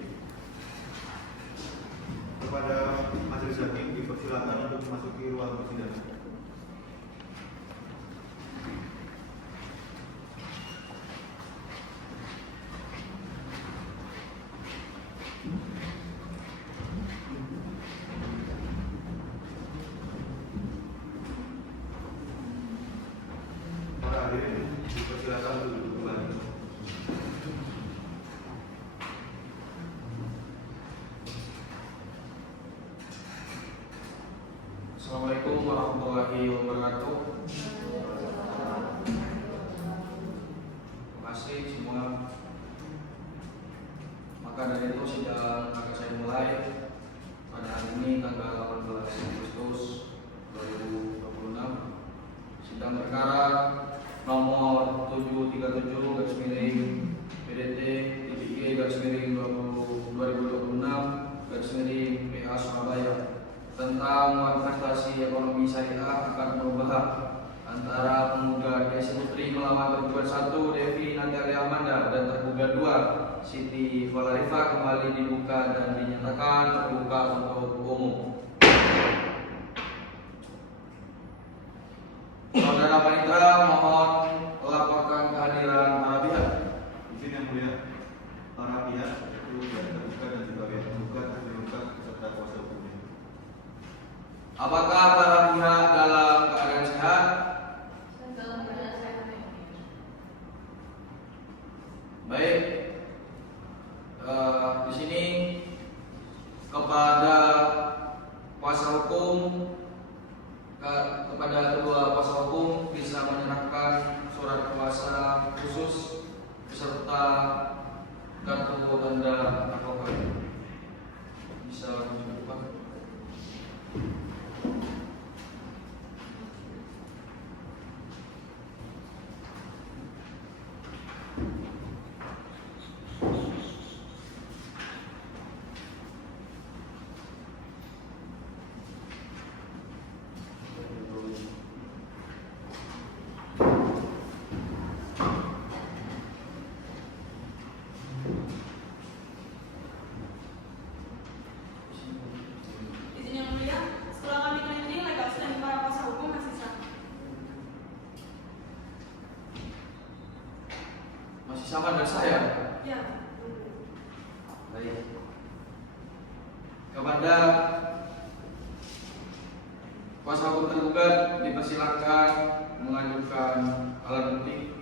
Kepada majelis hakim dipersilakan untuk memasuki ruang persidangan. Para hadirin dipersilakan untuk duduk kembali. Assalamualaikum warahmatullahi wabarakatuh. Terima kasih semua. Maka dari itu sidang akan saya mulai pada hari ini tanggal 18 Agustus 2026. Sidang perkara nomor 737 garis miring PDT TPG garis miring 2026 garis miring PA Surabaya tentang manifestasi ekonomi syariah akan merubah antara penggugat Desi Putri melawan tergugat 1 Devi Natalia Amanda dan tergugat 2 Siti Valarifa kembali dibuka dan dinyatakan terbuka untuk umum. Saudara Panitera, mohon laporkan kehadiran para pihak. Izin yang mulia, para pihak yaitu pihak tergugat dan juga pihak penggugat tergugat beserta kuasa hukumnya. Apakah para pihak dalam keadaan sehat? Baik. Di sini kepada kuasa hukum, kepada kedua kuasa hukum bisa menyerahkan surat kuasa khusus beserta kartu tanda advokat. Bisa menunjukkan. Kepada kuasa hukum tergugat dipersilakan mengajukan alat bukti.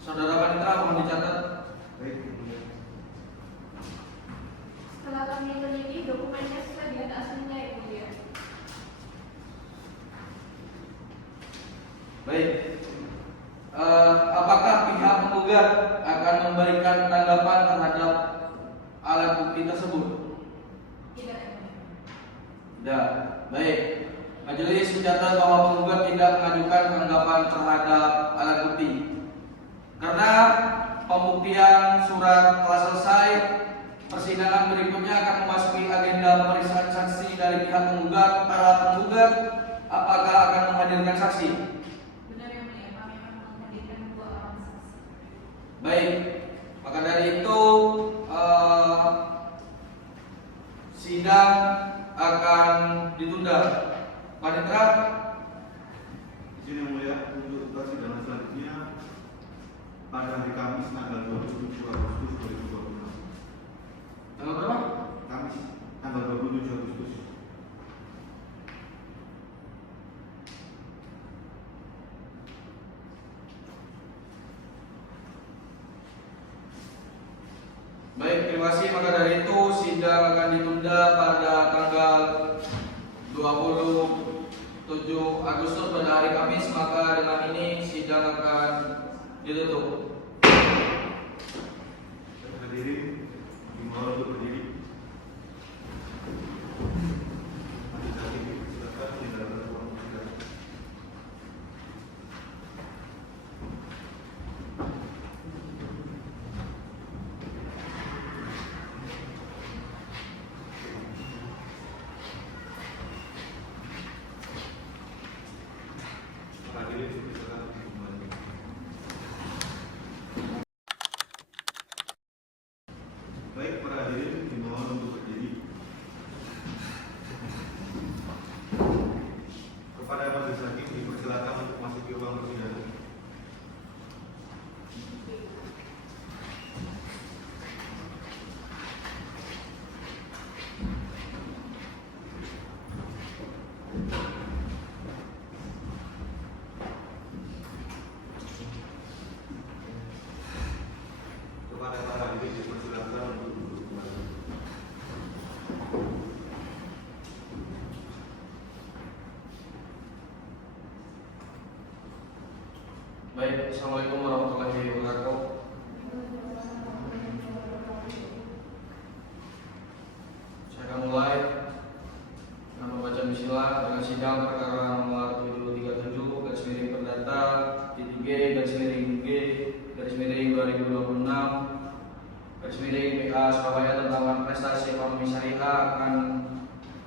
Saudara Panitra mohon dicatat. Baik. Setelah kami teliti, dokumennya sudah di atas aslinya ya mulia. Baik. Apakah pihak penggugat akan memberikan tanggapan terhadap alat bukti tersebut? Tidak ya mulia. Tidak. Baik. Majelis mencatat bahwa penggugat tidak mengajukan tanggapan terhadap alat bukti. Karena pembuktian surat telah selesai, persidangan berikutnya akan memasuki agenda pemeriksaan saksi dari pihak penggugat. Para penggugat apakah akan menghadirkan saksi? Benar ya mulia, kami akan menghadirkan 2 orang saksi. Baik, maka dari itu sidang akan ditunda. Panitra, Izin yang mulia, untuk persidangan selanjutnya pada hari Kamis tanggal 27 Agustus 2026. tanggal berapa? Kamis tanggal 27 Agustus. Baik, terima kasih. Maka dari itu sidang akan ditunda pada tanggal 27 Agustus pada hari Kamis. Maka dengan ini sidang akan ditutup. Hadirin dimohon untuk berdiri. Majelis hakim silakan meninggalkan ruang persidangan. Hadirin silakan kembali. Baik, para hadirin dimohon untuk berdiri. Kepada majelis hakim dipersilakan untuk masuk ke ruang persidangan. Kepada para hadirin dipersilakan untuk duduk kembali. Baik, Assalamualaikum warahmatullahi wabarakatuh. Saya akan mulai dengan membaca bismillah dengan sidang perkara nomor 737 garis miring perdata titik G garis miring G garis miring 2026 garis miring PA Surabaya tentang prestasi ekonomi syariah akan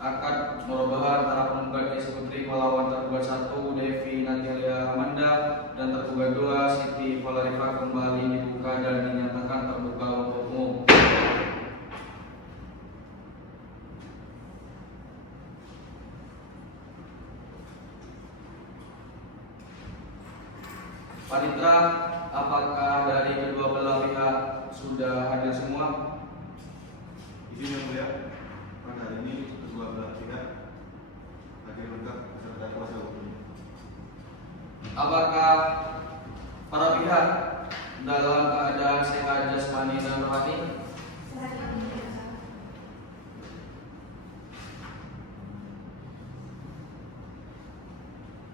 akad murabahat antara penggugat Desi Putri melawan tergugat 1 Devi Natalia Amanda dan tergugat 2 Siti Valarifa kembali dibuka dan dinyatakan terbuka untuk umum. Panitra, apakah dari kedua belah pihak sudah hadir semua? Izin yang mulia, pada hari ini kedua belah pihak hadir lengkap beserta kuasa hukum. Apakah para pihak dalam keadaan sehat jasmani dan rohani? Sehat ya mulia.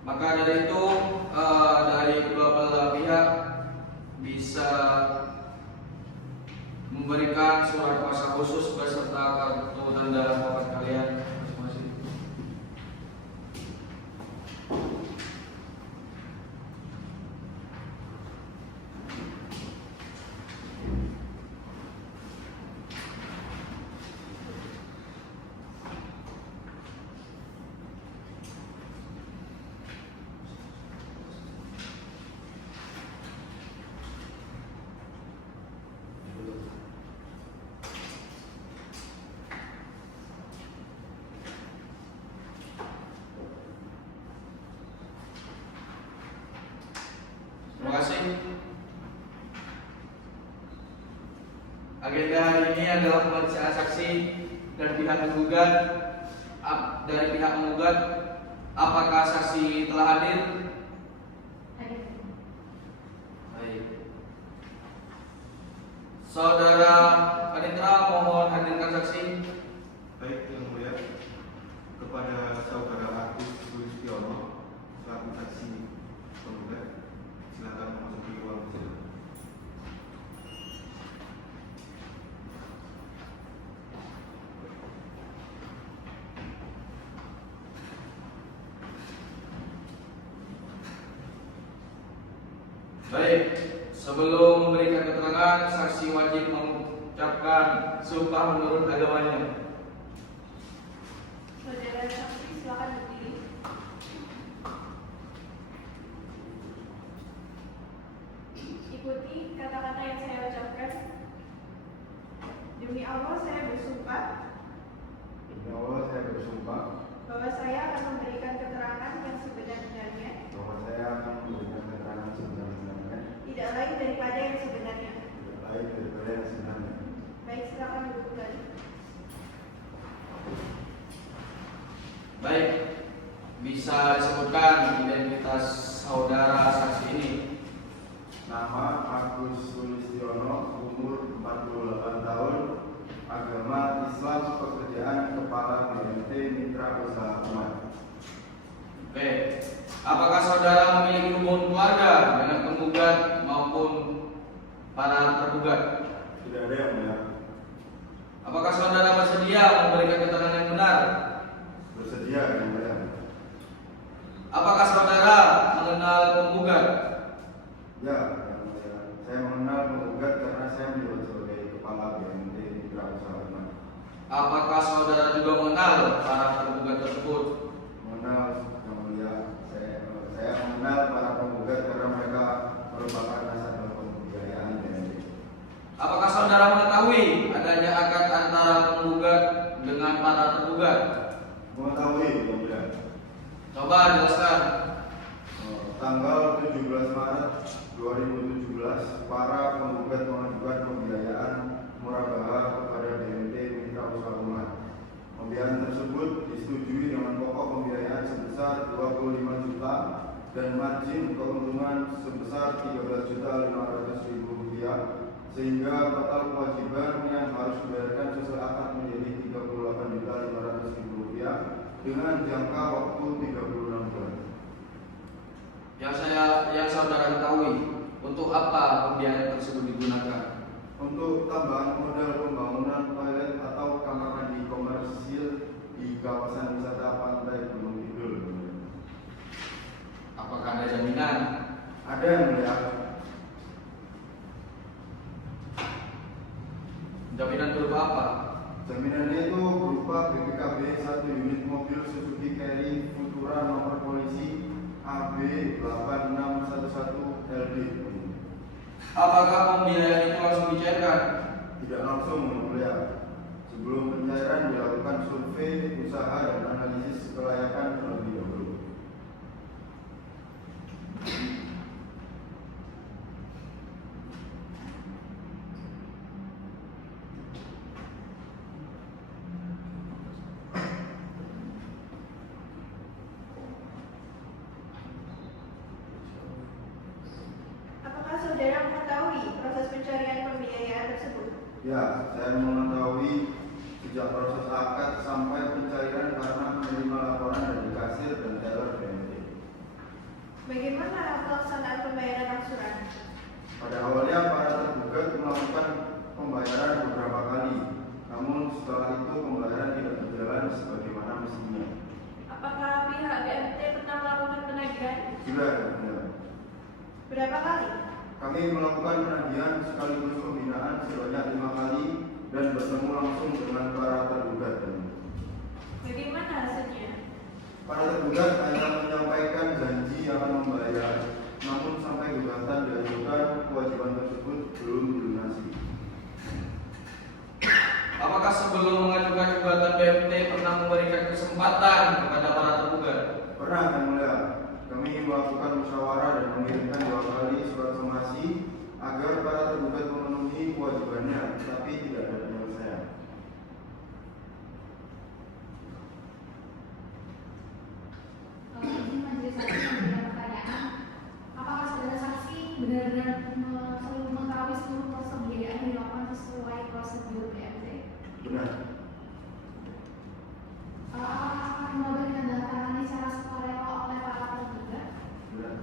Maka dari itu dari kedua belah pihak bisa memberikan surat kuasa khusus beserta kartu tanda wafat kalian masing-masing. ini adalah pemeriksaan saksi dari pihak menggugat. Dari pihak menggugat, apakah saksi telah hadir? Hadir. Baik. Saudara Panitra, mohon hadirkan saksi. Baik, yang mulia, kepada saudara Agus Sulistiono selaku saksi penggugat, silakan memasuki ruang sidang. Baik, sebelum memberikan keterangan, saksi wajib mengucapkan sumpah menurut agamanya. Saudara saksi silakan berdiri. Ikuti kata-kata yang saya ucapkan. Demi Allah saya bersumpah Demi Allah saya bersumpah bahwa saya akan memberikan keterangan yang sebenar-benarnya, bahwa saya akan memberikan keterangan sebenar-benarnya, tidak lain daripada yang sebenarnya. tidak lain daripada yang sebenarnya. Baik, silakan duduk kembali. Baik, bisa disebutkan identitas saudara saksi ini? Nama Agus Sulistiono, umur 48 tahun, agama Islam, pekerjaan kepala BNT Mitra Usaha Umat. Oke, apakah saudara memiliki hubungan keluarga dengan penggugat maupun para tergugat? Tidak ada yang mulia. Apakah saudara bersedia memberikan keterangan yang benar? Bersedia yang mulia. Apakah saudara mengenal penggugat? Ya, yang mulia. Saya mengenal penggugat karena saya menjabat sebagai kepala BNT Mitra Usaha Umat. Apakah saudara juga mengenal para tergugat tersebut? Mengenal yang mulia. Saya mengenal para penggugat karena mereka merupakan nasabah pembiayaan BNT. Apakah saudara mengetahui adanya akad antara penggugat dengan para tergugat? Mengetahui yang mulia. Coba jelaskan. Tanggal 17 Maret 2017, para penggugat mengajukan pembiayaan murabaha kepada BNT Mitra Usaha Umat. Pembiayaan tersebut disetujui dengan pokok pembiayaan sebesar 25 juta dan margin keuntungan sebesar 13.500.000 rupiah, sehingga total kewajiban yang harus dibayarkan sesuai akad menjadi 38.500.000 rupiah dengan jangka waktu 36 bulan. Yang saudara ketahui, untuk apa pembiayaan tersebut digunakan? Untuk tambahan modal pembangunan toilet atau kamar mandi komersil di kawasan wisata Pantai Gunung Kidul. Apakah ada jaminan? Ada yang mulia. Jaminan berupa apa? Jaminannya itu berupa BPKB 1 unit mobil Suzuki Carry Futura nomor polisi AB 8611 LD. Apakah pembiayaan itu langsung dicairkan? Tidak langsung yang mulia. Sebelum pencairan dilakukan survei usaha dan analisis kelayakan terlebih dahulu. Apakah saudara mengetahui proses pencarian pembiayaan tersebut? Ya, saya mengetahui sejak proses akad sampai pencairan karena menerima laporan dari kasir dan teller BNT. Bagaimana pelaksanaan pembayaran angsuran? Pada awalnya para tergugat melakukan pembayaran beberapa kali, namun setelah itu pembayaran tidak berjalan sebagaimana mestinya. Apakah pihak BNT pernah melakukan penagihan? Sudah, ya. Berapa kali? Kami melakukan penagihan sekaligus pembinaan sebanyak 5 kali dan bertemu langsung dengan para tergugat. Bagaimana hasilnya? Para tergugat hanya menyampaikan janji akan membayar, namun sampai gugatan diajukan kewajiban tersebut belum dilunasi. Apakah sebelum mengajukan gugatan BNT pernah memberikan kesempatan kepada para tergugat? Pernah yang mulia, kami melakukan musyawarah dan mengirimkan 2 kali surat somasi agar para tergugat memenuhi kewajibannya, tapi tidak ada penyelesaian. Benar. Apakah memberikan daftaran secara sukarela oleh para tergugat? Benar.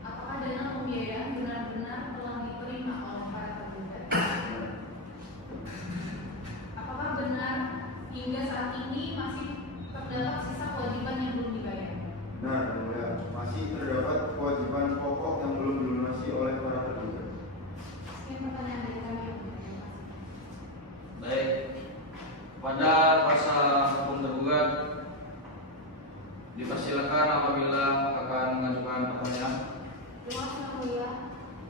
Apakah dana pembiayaan benar-benar telah diterima oleh para tergugat? Benar. Apakah benar hingga saat ini masih terdapat sisa kewajiban yang belum dibayar? Nah, yang mulia, masih terdapat kewajiban pokok yang belum dilunasi oleh para tergugat. Sekian pertanyaan dari kami. Baik. Pada masa hukum tergugat dipersilakan apabila akan mengajukan pertanyaan. Terima kasih Yang Mulia.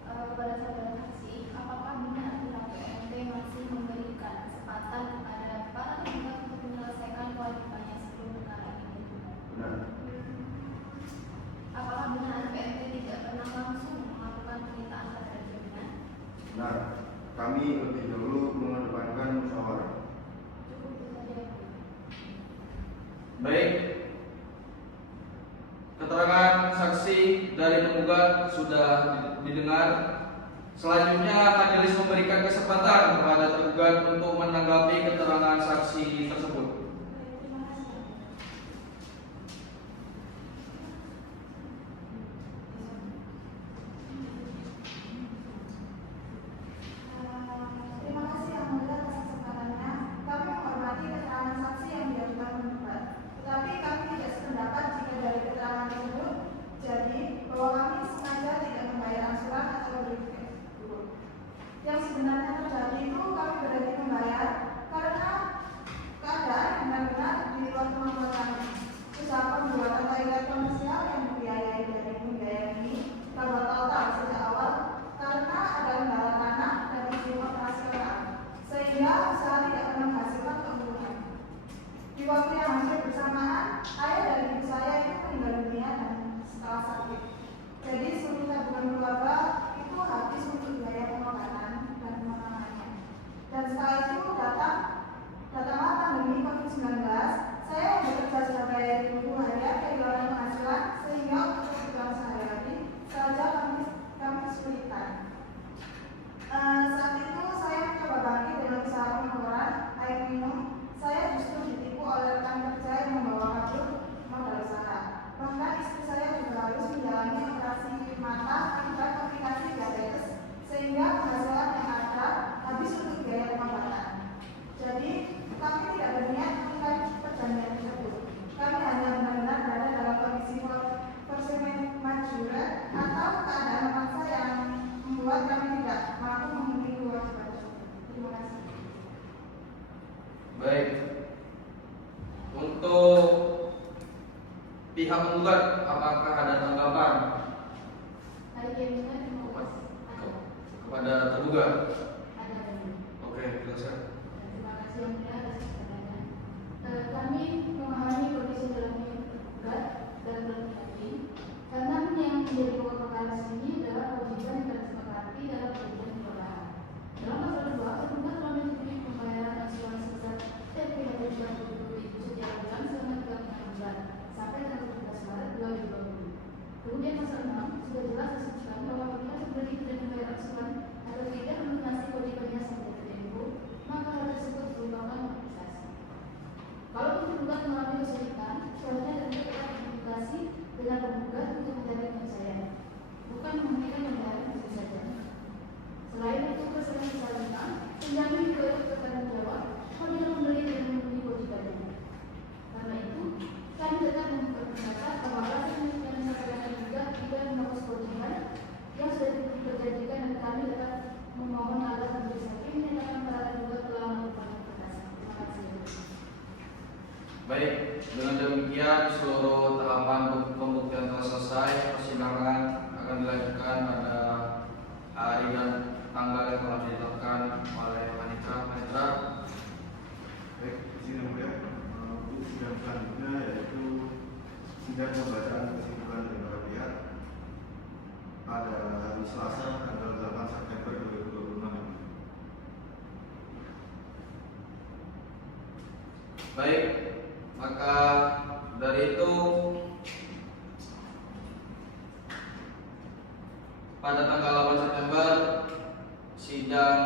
Kepada saudara saksi, apakah benar pihak PNT masih memberikan kesempatan kepada para tergugat untuk menyelesaikan kewajibannya sebelum perkara ini dibuka? Benar. Apakah benar PNT tidak pernah langsung melakukan penyitaan terhadap jaminan? Benar. Kami lebih dahulu mengedepankan musyawarah. Cukup itu saja Yang Mulia. Baik. Keterangan saksi dari tergugat sudah didengar. Selanjutnya majelis memberikan kesempatan kepada tergugat untuk menanggapi keterangan saksi tersebut. Terima kasih. Terima kasih Yang Mulia atas kesempatannya. Kami menghormati keterangan saksi yang diajukan penuntut. Tetapi kami tidak sependapat jika dari keterangan tersebut jadi bahwa kami sengaja tidak membayar angsuran atau berikan. Yang sebenarnya terjadi itu kami berhenti membayar karena keadaan yang benar-benar di luar kemampuan kami. Usaha pembuatan toilet komersial yang dibiayai dari pembiayaan ini gagal total sejak awal karena ada kendala tanah dan izin operasional, sehingga usaha tidak pernah menghasilkan keuntungan. Di waktu yang hampir bersamaan, ayah dan ibu saya itu meninggal dunia dan setelah sakit. Jadi seluruh tabungan keluarga itu habis untuk biaya pengobatan dan penanganannya. Dan setelah itu datanglah pandemi COVID-19. Saya yang bekerja sebagai ibu harian kehilangan penghasilan sehingga untuk kebutuhan sehari-hari saja kami kesulitan. Saat itu saya mencoba bangkit dengan usaha pengeboran air minum. Saya justru ditipu oleh rekan kerja yang membawa kabur modal usaha. Bahkan istri saya juga harus menjalani operasi mata akibat komplikasi diabetes, sehingga penghasilan yang ada habis untuk biaya pengobatan. Jadi kami tidak berniat mengikat perjanjian tersebut. Kami hanya benar-benar berada dalam kondisi force majeure atau keadaan memaksa yang membuat kami tidak mampu memenuhi kewajiban tersebut. Terima kasih. Baik. Untuk pihak penggugat, apakah ada tanggapan Ada jaminan yang mau kepada tergugat? ada. Oke, jelaskan. Terima kasih Yang Mulia atas pertanyaan. Kami memahami kondisi dalamnya tergugat dan yakin karena yang menjadi pokok perkara ini adalah kewajiban yang telah disepakati dalam perjanjian perubahan. Dalam pasal 2, tergugat telah menyetujui pembayaran angsuran sebesar Rp3.270.000 setiap bulan selama 3 bulan sampai tanggal 17 Maret 2020. Kemudian pasal 6 sudah jelas disebutkan bahwa apabila pembeli tidak membayar angsuran atau tidak melunasi kewajibannya sampai tertempo, maka hal tersebut merupakan mobilisasi. Kalau tergugat mengalami kesulitan, seharusnya tergugat dapat komunikasi dengan penggugat untuk mencari penyelesaian, bukan menghentikan pembayaran itu saja. Selain itu, kesalahan selanjutnya penjamin juga bertanggung jawab apabila pembeli tidak memenuhi kewajibannya. Karena itu, kami tetap berpendapat bahwa alasan yang disampaikan tergugat tidak menghapus kewajiban yang sudah diperjanjikan, dan kami tetap memohon agar majelis hakim menyatakan para tergugat telah melakukan perkara. Terima kasih. Baik, dengan demikian seluruh tahapan pembuktian telah selesai. Persidangan akan dilanjutkan pada hari dan tanggal yang telah ditetapkan oleh Panitra. Baik, di sini Yang Mulia, untuk sidang selanjutnya yaitu sidang pembacaan kesimpulan dari para pihak pada hari Selasa tanggal 8 September 2026. Baik, maka dari itu pada tanggal 8 September sidang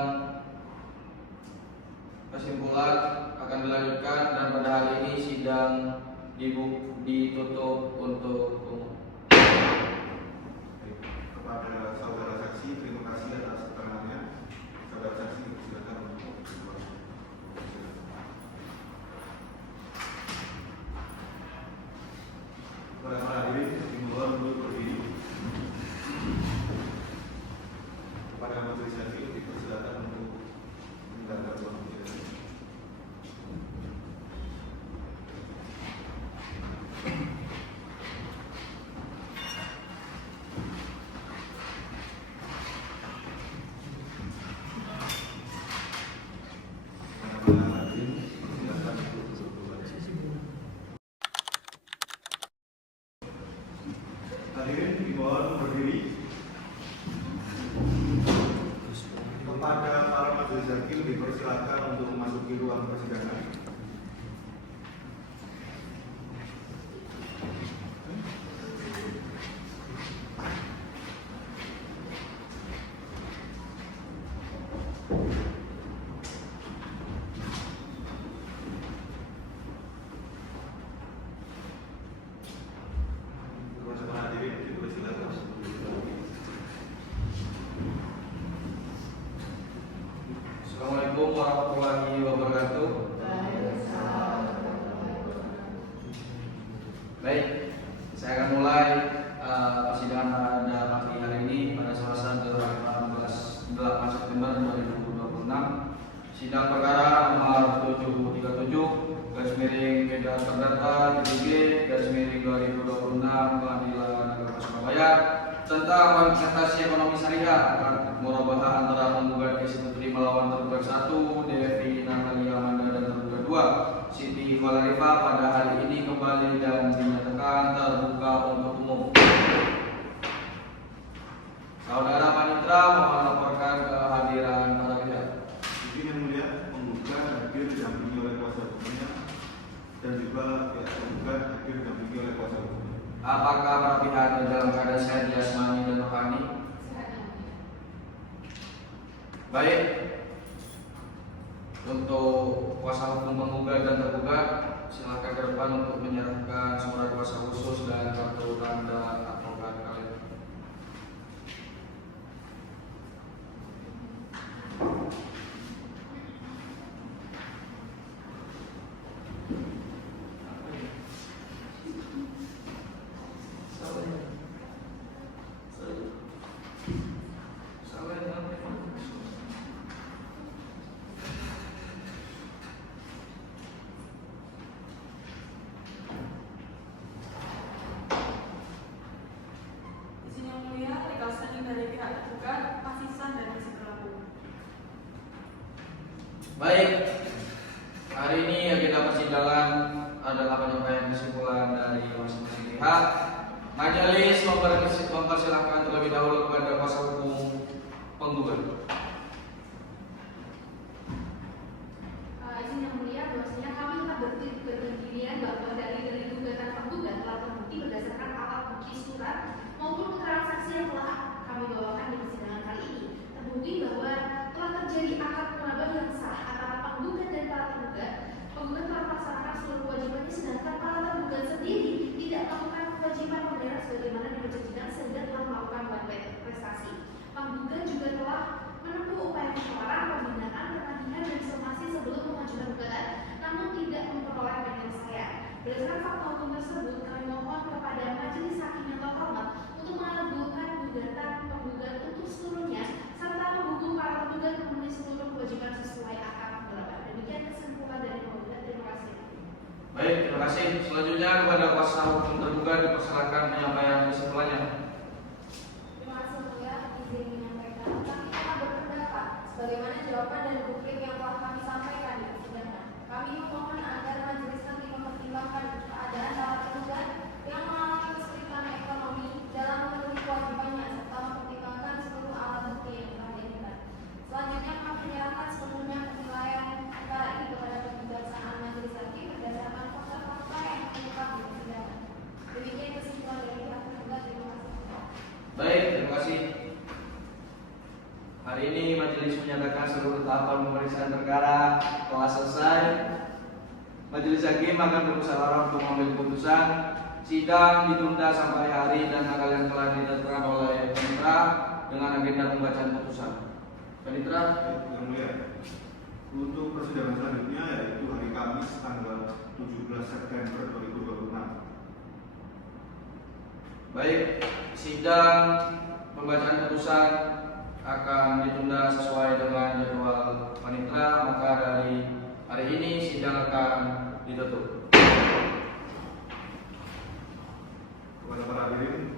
kesimpulan akan dilanjutkan dan pada hari ini sidang ditutup untuk umum. Kepada saudara saksi, terima kasih atas keterangannya. Saudara saksi, silakan untuk berbuat. Kepada para hadirin, dihimbau untuk berdiri. Kepada majelis hakim, dipersilakan untuk meninggalkan ruang sidang. Hadirin dimohon berdiri. Kepada para majelis hakim dipersilakan untuk memasuki ruang persidangan. Kepada para hadirin dipersilakan. Assalamualaikum warahmatullahi wabarakatuh. Baik, saya akan mulai persidangan pada pagi hari ini pada Selasa 8 September 2026. Sidang perkara nomor 737 garis miring Medan Perdata garis miring 2026 Pengadilan Negeri Surabaya tentang manifestasi ekonomi syariah murabahah antara penggugat Institut melawan tergugat 1 Devi Natalia Amanda dan tergugat 2 Siti Valeriva pada hari ini kembali dan dinyatakan terbuka untuk umum. Saudara Panitra mohon laporkan kehadiran para pihak. Izin yang mulia, penggugat hadir didampingi oleh kuasa hukumnya dan juga pihak penggugat hadir didampingi oleh kuasa hukumnya. Apakah para pihak dalam keadaan sehat jasmani dan rohani? Baik. Untuk kuasa hukum penggugat dan tergugat, silakan ke depan untuk menyerahkan surat kuasa khusus dan kartu tanda advokat kalian. Izin yang mulia, legal standing dari pihak tergugat masih sah dan masih berlaku. Baik, hari ini agenda persidangan adalah penyampaian kesimpulan dari masing-masing pihak. Majelis mempersilahkan terlebih dahulu kepada kuasa hukum penggugat. Izin yang mulia, bahwasanya kami tetap berdirian bahwa dari gugatan penggugat telah terbukti berdasarkan alat bukti surat maupun keterangan saksi yang telah kami bawakan di persidangan kali ini. Terbukti bahwa telah terjadi akad pengaduan yang sah antara penggugat dan para tergugat. Penggugat telah melaksanakan seluruh kewajibannya, sedangkan para tergugat sendiri tidak melakukan kewajiban pembayaran sebagaimana yang dijanjikan sehingga telah melakukan prestasi. Penggugat juga telah menempuh upaya musyawarah, pembinaan, pertandingan dan somasi sebelum mengajukan gugatan, namun tidak memperoleh penyelesaian. Berdasarkan fakta hukum tersebut, kami mohon kepada majelis hakim yang terhormat untuk mengabulkan gugatan penggugat untuk seluruhnya serta menghukum para tergugat memenuhi seluruh kewajiban sesuai akad penggelapan. Demikian kesimpulan dari penggugat. Terima kasih. Baik, terima kasih. Selanjutnya kepada kuasa hukum tergugat dipersilakan menyampaikan kesimpulannya. Terima kasih mulia, izin menyampaikan kami telah berpendapat sebagaimana jawaban dari publik yang telah kami sampaikan di persidangan. Kami memohon agar majelis hakim mempertimbangkan keadaan para tergugat yang mengalami kesulitan ekonomi dalam memenuhi kewajibannya serta mempertimbangkan seluruh alat bukti yang telah diajukan. Selanjutnya kami menyerahkan sepenuhnya penilaian perkara ini kepada kebijaksanaan majelis hakim berdasarkan fakta-fakta yang terungkap di persidangan. Demikian kesimpulan dari pihak tergugat. Terima kasih. Baik, terima kasih. Hari ini majelis menyatakan seluruh tahapan pemeriksaan pemeriksaan perkara telah selesai. Majelis hakim akan bermusyawarah untuk mengambil keputusan. Sidang ditunda sampai hari dan tanggal yang telah ditetapkan oleh Panitra dengan agenda pembacaan putusan. Panitra, Yang mulia, untuk persidangan selanjutnya yaitu hari Kamis tanggal 17 September 2026. baik, sidang pembacaan putusan akan ditunda sesuai dengan jadwal Panitra, maka dari hari ini sidang akan ditutup. Kepada para hadirin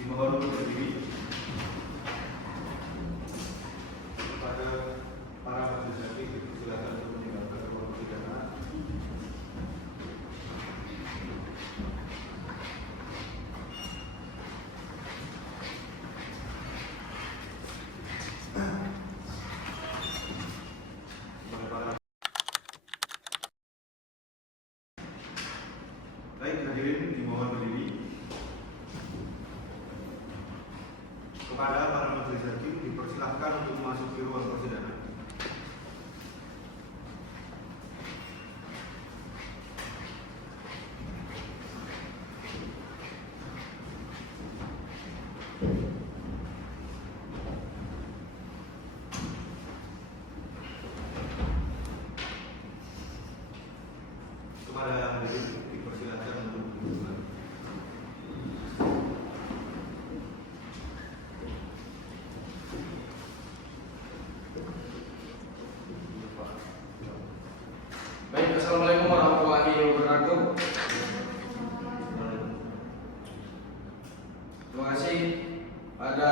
dimohon untuk berdiri. Kepada para majelis hakim dipersilakan untuk meninggalkan ruang persidangan. Kepada para baik hadirin dimohon berdiri. Kepada para majelis hakim dipersilahkan untuk memasuki ruang persidangan. Kepada hadirin dipersilahkan untuk duduk. Baik, assalamualaikum warahmatullahi wabarakatuh. Terima kasih. Pada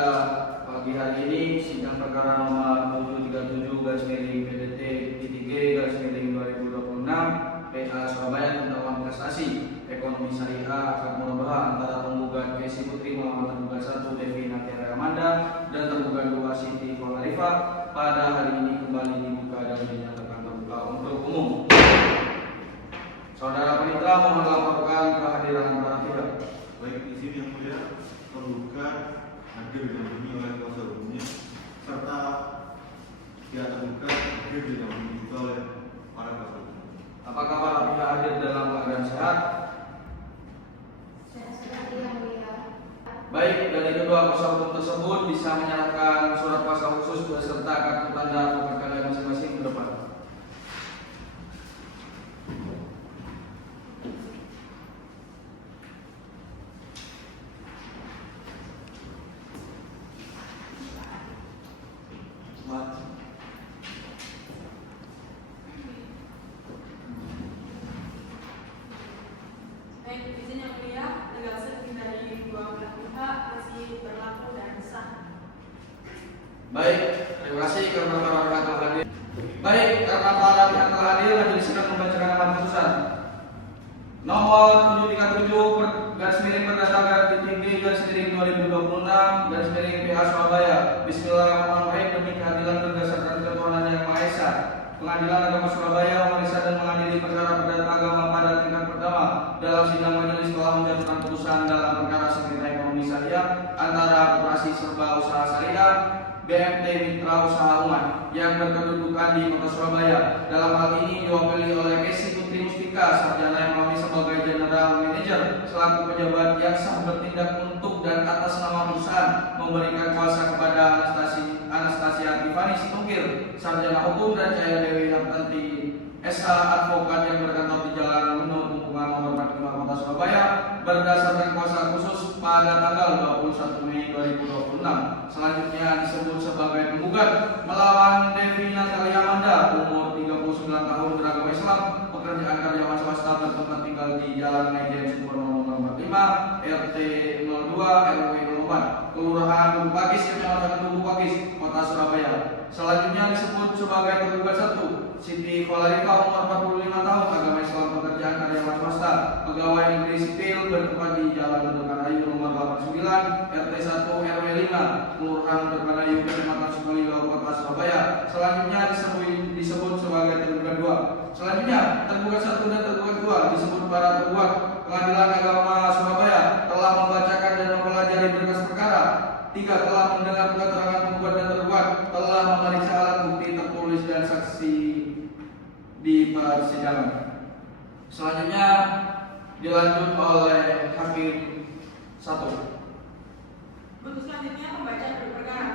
pagi hari ini sidang perkara nomor 737-PDT-G-2026 PA Surabaya tentang manifestasi ekonomi syariah akad murabahah antara penggugat Kesi Putri melawan tergugat 1 Devi Natiara Amanda dan tergugat 2 Siti Kolarifa pada hari ini kembali dibuka dan dinyatakan terbuka untuk umum. Saudara Panitra mohon melaporkan kehadiran para pihak. Baik, di sini yang mulia penggugat hadir didampingi oleh kuasa hukumnya serta pihak tergugat hadir didampingi juga oleh para kuasa hukum. Apakah para pihak hadir dalam keadaan sehat? Saya sedang yang mulia. Baik, dari kedua kuasa hukum tersebut bisa menyerahkan surat kuasa khusus beserta kartu tanda pokok kalian masing-masing ke depan. Baik, izin yang mulia, legal serving dari dua belah pihak masih berlaku dan sah. Baik, terima kasih karena para pihak telah hadir. Baik, karena para pihak telah hadir, majelis sidang membacakan amar putusan. Nomor 737/berdasarkan PA Surabaya. Bismillahirrahmanirrahim. Demi keadilan berdasarkan ketuhanan yang Maha Esa, Pengadilan Agama Surabaya memeriksa dan mengadili perkara perdata agama pada tingkat pertama. Dalam sidang majelis telah menjatuhkan putusan dalam perkara sengketa ekonomi syariah antara Koperasi Serba Usaha Syariah BMT Mitra Usaha Umat yang berkedudukan di Kota Surabaya. Dalam hal ini diwakili oleh Kesi Putri Mustika, sarjana ekonomi sebagai General Manager selaku pejabat yang sah bertindak untuk dan atas nama perusahaan memberikan kuasa kepada Anastasia Tiffany Situmkir, sarjana hukum, dan Cahaya Dewi Hartanti SH advokat yang berkantor di Jalan Menur Kumpulan Nomor 45 Kota Surabaya berdasarkan kuasa khusus pada tanggal 21 Mei 2026. Selanjutnya disebut sebagai penggugat melawan Devi Natalia Amanda, umur 39 tahun, beragama Islam, pekerjaan karyawan swasta, bertempat tinggal di Jalan Mejen Suporno Nomor 5 RT 02 RW 04 Kelurahan Tugu Pakis, Kecamatan Tugu Pakis, Kota Surabaya. Selanjutnya disebut sebagai tergugat 1 Siti Kolarifa, umur 45 tahun, agama Islam, pekerjaan karyawan swasta, pegawai negeri sipil, bertempat di Jalan Mendekanayu nomor 89 RT 1 RW 5 Kelurahan Mendekanayu, Kecamatan Sukolilo, Kota Surabaya. Selanjutnya disebut sebagai tergugat 2. Selanjutnya tergugat 1 dan tergugat 2 disebut para tergugat. Pengadilan Agama Surabaya telah membacakan dan mempelajari berkas perkara. 3. Telah mendengar keterangan penggugat dan tergugat, telah memeriksa alat bukti tertulis dan saksi di persidangan. Selanjutnya dilanjut oleh Hakim 1. Untuk selanjutnya pembacaan berperkara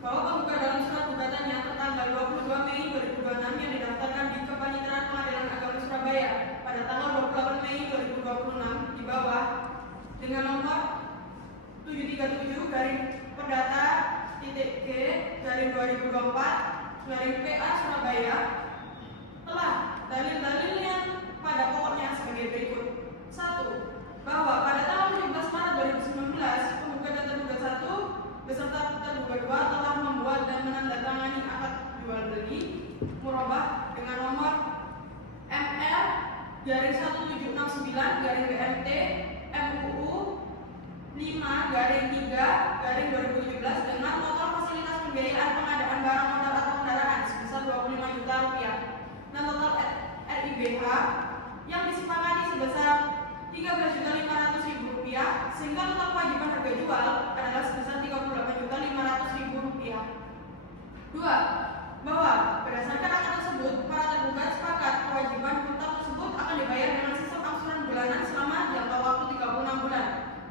bahwa penggugat dalam surat gugatannya tertanggal 22 Mei 2026 yang didaftarkan di Kepaniteraan Pengadilan Agama Surabaya pada tanggal 28 Mei 2026 di bawah dengan nomor 737 garing perdata titik G garing 2024 garing PA Surabaya telah dalil-dalil yang pada pokoknya sebagai berikut. 1. Bahwa pada tanggal 17 Maret 2019 penggugat dan tergugat 1 beserta tergugat 2 telah membuat dan menandatangani akad jual beli murabah dengan nomor MR garing 1769 garing BMT MUU 5 garing 3 garing 2017 dengan total fasilitas pembiayaan pengadaan barang modal atau kendaraan sebesar 25 juta rupiah dan total RIBH yang disepakati sebesar 13.500.000 rupiah sehingga total kewajiban harga jual adalah sebesar 38.500.000 rupiah. 2. Bahwa berdasarkan akad tersebut para tergugat sepakat kewajiban total tersebut akan dibayar dengan sisa angsuran bulanan selama jangka waktu 36 bulan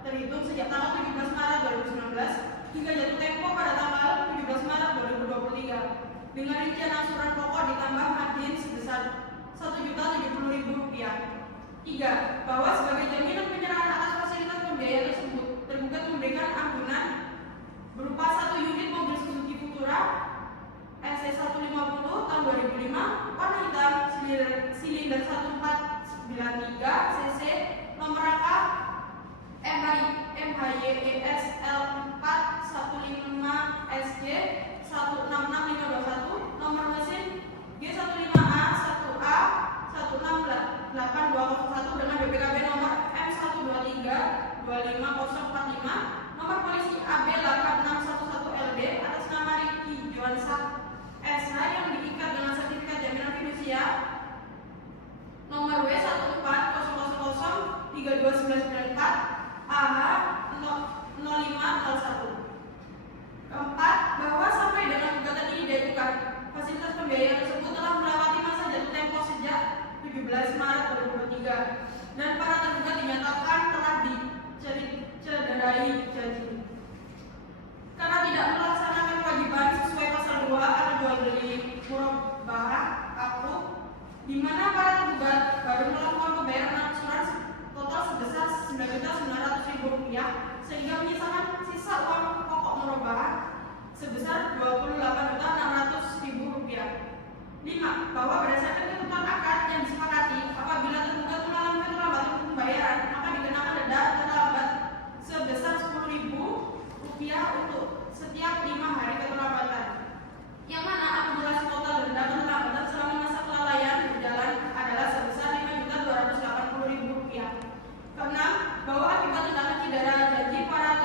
terhitung sejak tanggal 17 Maret 2019 hingga jatuh tempo pada tanggal 17 Maret 2023 dengan rincian angsuran pokok ditambah margin sebesar Rp1.070.000. 3. Bahwa sebagai jaminan penyerahan atas fasilitas pembiayaan tersebut tergugat memberikan ampunan berupa 1 unit mobil Suzuki Futura SC150 tahun 2005 warna hitam silinder 1493 cc nomor rangka MHYES L4155SJ 166521 nomor mesin G15A 1A 168201 dengan BPKB nomor M12325045 nomor polisi AB 8611LB atas nama Ricky Johansa SH yang diikat dengan sertifikat jaminan fidusia nomor W140003294 AH 0501. 4. Bahwa sampai dengan gugatan ini diajukan fasilitas pembiayaan tersebut telah melewati masa jatuh tempo sejak 17 Maret 2023 dan para tergugat dinyatakan telah dicederai janji karena tidak melaksanakan kewajiban sesuai pasal 2 atau jual beli murabah aku di mana para tergugat baru melakukan pembayaran angsuran total sebesar Rp9.900.000 sehingga menyisakan sisa uang pokok murabah sebesar Rp28.600.000. 5. Bahwa berdasarkan ketentuan akad yang disepakati apabila tergugat mengalami keterlambatan pembayaran akan dikenakan denda terlambat sebesar Rp10.000 untuk setiap 5 hari keterlambatan yang mana akumulasi total denda keterlambatan selama masa kelalaian berjalan adalah sebesar Rp5.280.000. 6. Bahwa akibat tindakan cedera janji para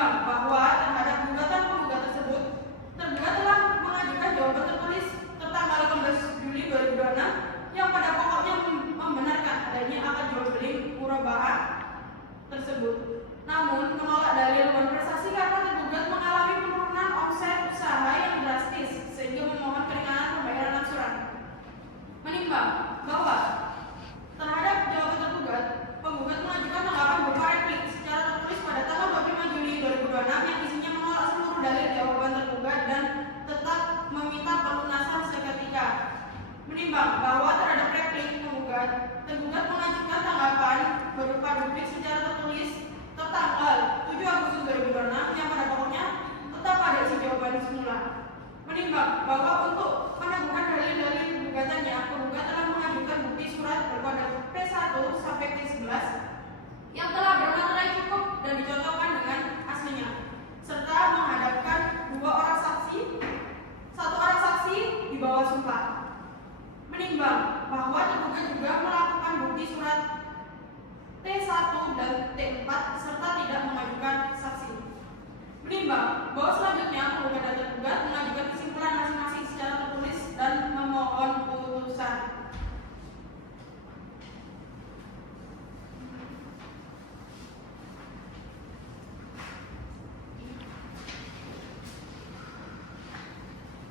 Menimbang bahwa terhadap gugatan penggugat tersebut, tergugat telah mengajukan jawaban tertulis tertanggal 18 Juli 2026 yang pada pokoknya membenarkan adanya akad jual beli murabahah tersebut. Namun menolak dalil luar prestasi karena tergugat mengalami penurunan omset usaha yang drastis sehingga memohon keringanan pembayaran angsuran. Menimbang bahwa terhadap jawaban tergugat, penggugat mengajukan tanggapan berupa replik secara tertulis pada tanggal 25 Juli 2026 yang isinya menolak seluruh dalil jawaban tergugat dan tetap meminta pelunasan seketika. Menimbang bahwa terhadap replik penggugat, tergugat mengajukan tanggapan berupa duplik secara tertulis tertanggal 7 Agustus 2026 yang pada pokoknya tetap pada isi jawaban semula. Menimbang bahwa untuk meneguhkan dalil-dalil gugatannya, penggugat telah mengajukan bukti surat berkode P1 sampai P11 yang telah bermaterai cukup dan dicocokkan dengan aslinya, serta menghadapkan satu orang saksi di bawah sumpah. Menimbang bahwa tergugat juga melakukan bukti surat T1 dan T4 serta tidak mengajukan saksi. Menimbang bahwa selanjutnya penggugat dan tergugat mengajukan kesimpulan masing-masing secara tertulis dan memohon putusan.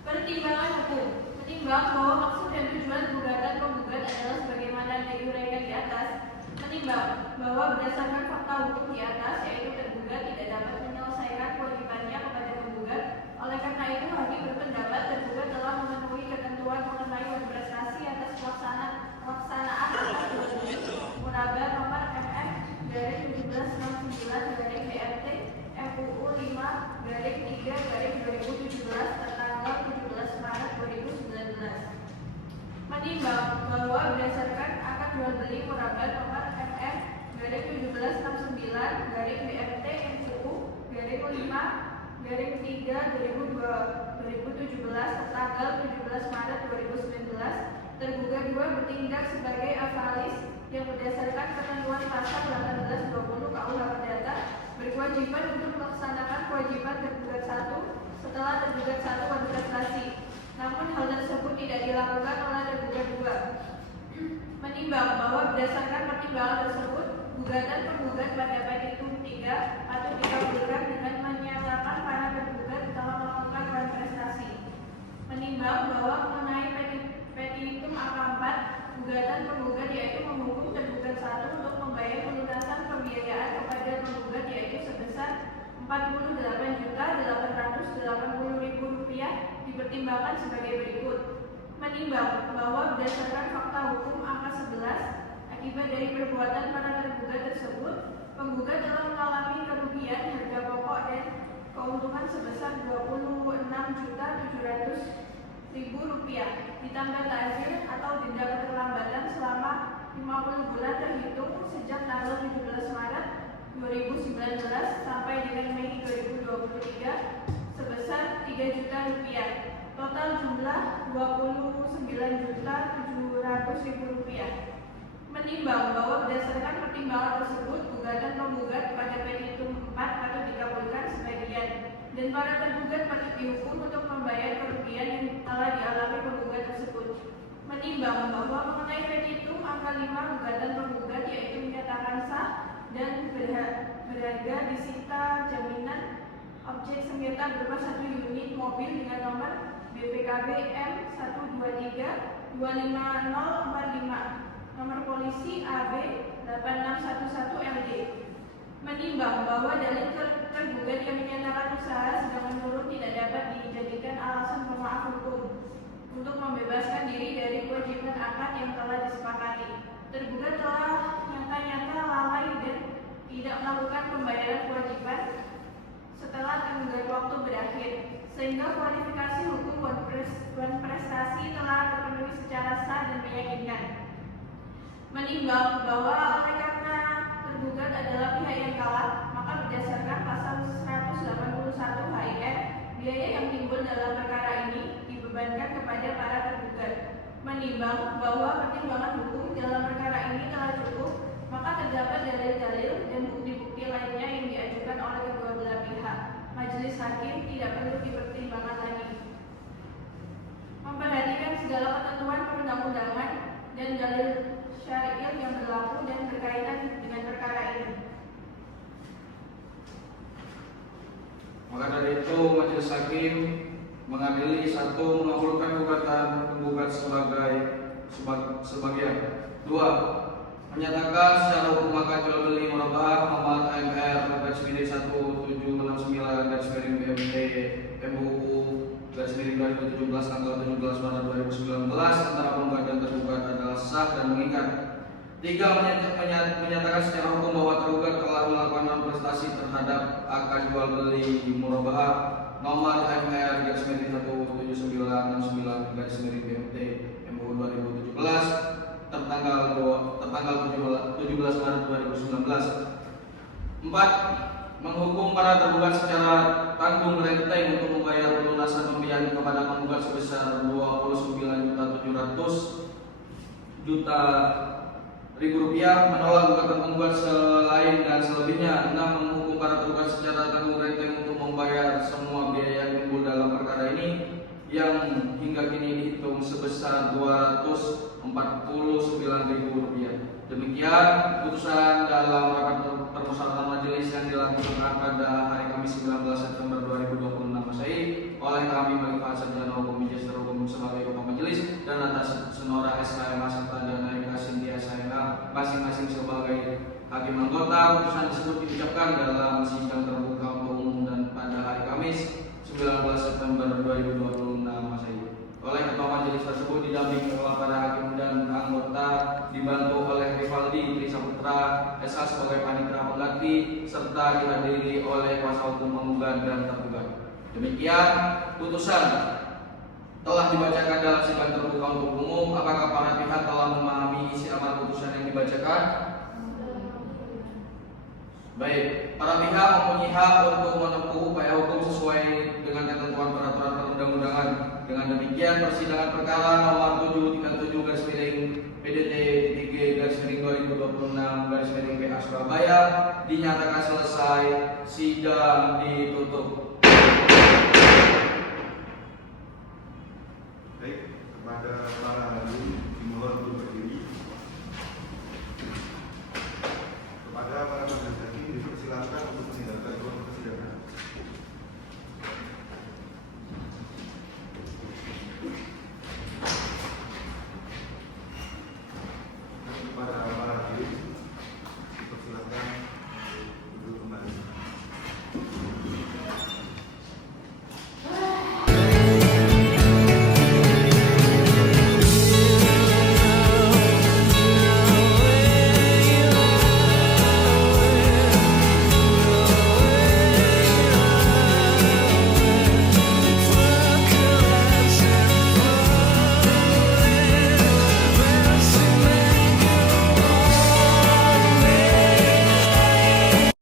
Pertimbangan hukum. Menimbang bahwa maksud dan tujuan gugatan penggugat adalah sebagaimana diuraikan di atas. Menimbang bahwa berdasarkan fakta hukum di atas, yaitu tergugat tidak dapat menyelesaikan kewajibannya kepada penggugat. Oleh karena itu, hakim berpendapat tergugat telah memenuhi ketentuan mengenai prestasi atas pelaksanaan muraba nomor MM/1769/BRT MUU 5/3/2017 tertanggal 17 Maret 2019. Menimbang bahwa berdasarkan akad jual beli muraba nomor MM/1769/BRT MUU 5/3/2017 tertanggal 17 Maret 2019, tergugat 2 bertindak sebagai avalis yang berdasarkan ketentuan pasal 1820 KUH Perdata berkewajiban untuk melaksanakan kewajiban tergugat 1 setelah tergugat 1 berprestasi. Namun hal tersebut tidak dilakukan oleh tergugat 2. Menimbang bahwa berdasarkan pertimbangan tersebut, gugatan penggugat pada petitum 3 atau dikabulkan dengan menyatakan para tergugat telah melakukan prestasi. Menimbang bahwa mengenai petitum angka 4, gugatan penggugat yaitu menghukum tergugat 1 untuk membayar pelunasan pembiayaan kepada penggugat yaitu sebesar Rp48.880.000 dipertimbangkan sebagai berikut. Menimbang bahwa berdasarkan fakta hukum angka 11, akibat dari perbuatan para tergugat tersebut, penggugat telah mengalami kerugian harga pokok dan keuntungan sebesar Rp26.700.000 ditambah ta'zir atau denda keterlambatan selama 50 bulan terhitung sejak tanggal 17 Maret 2019 sampai dengan Mei 2023 sebesar Rp3 juta. Total jumlah Rp29.700.000. Menimbang bahwa berdasarkan pertimbangan tersebut, gugatan penggugat pada petitum 4 patut dikabulkan sebagian dan para tergugat patut dihukum untuk membayar kerugian yang telah dialami penggugat tersebut. Menimbang bahwa mengenai petitum angka 5, gugatan penggugat yaitu menyatakan sah dan berharga disita jaminan objek sengketa berupa 1 unit mobil dengan nomor BPKB M123-25045, nomor polisi AB 8611LD. Menimbang bahwa dalil tergugat yang menyatakan usaha sedang menurun tidak dapat dijadikan alasan pemaaf hukum untuk membebaskan diri dari kewajiban akad yang telah disepakati. Tergugat telah nyata-nyata lalai dan tidak melakukan pembayaran kewajiban setelah tenggat waktu berakhir, sehingga kualifikasi hukum prestasi telah terpenuhi secara sah dan meyakinkan. Menimbang bahwa oleh karena tergugat adalah pihak yang kalah, maka berdasarkan pasal 181 HIR, biaya yang timbul dalam perkara ini dibebankan kepada para tergugat. Menimbang bahwa pertimbangan hukum dalam perkara ini telah cukup, maka terdapat dalil-dalil dan bukti-bukti lainnya yang diajukan oleh kedua belah pihak Maka dari itu majelis hakim mengadili: 1. Mengabulkan gugatan penggugat sebagian. 2. Menyatakan secara hukum akad jual beli murabahah nomor MR/17669/BMT MUU /2017 tanggal 17 Maret 2019 antara penggugat dan tergugat adalah sah dan mengikat. 3. Menyatakan secara hukum bahwa tergugat telah melakukan non-prestasi terhadap akad jual beli murabahah nomor MR/17969/BMT MUU 2017 tertanggal 17 Maret 2019. 4. Menghukum para tergugat secara tanggung renteng untuk membayar pelunasan pembiayaan kepada penggugat sebesar Rp29.700.000, menolak gugatan penggugat selain dan selebihnya. 6. Menghukum para tergugat secara tanggung renteng untuk membayar semua biaya yang timbul dalam perkara ini yang hingga kini dihitung sebesar Rp249.000. Demikian putusan dalam rapat permusyawaratan majelis yang dilakukan pada hari Kamis 19 September 2026 Masehi oleh kami Malik Sarjana Hukum Magister Hukum sebagai ketua majelis dan atas senora SKMA serta Dana Kasintia SKMA masing-masing sebagai hakim anggota. Putusan tersebut diucapkan dalam sidang terbuka untuk umum dan pada hari Kamis 19 September 2026 Masehi. Oleh ketua majelis tersebut didampingi oleh para hakim dan anggota, dibantu oleh Rivaldi Trisaputra SH sebagai panitera pengganti serta dihadiri oleh kuasa hukum penggugat dan tergugat. Demikian putusan telah dibacakan dalam sidang terbuka untuk umum. Apakah para pihak telah memahami isi amar putusan yang dibacakan? Baik, para pihak mempunyai hak untuk menempuh upaya hukum sesuai dengan ketentuan peraturan perundang-undangan. Dengan demikian, persidangan perkara nomor 737-PDT-3/2026/PA Surabaya dinyatakan selesai. Sidang ditutup. Baik, kepada para ahli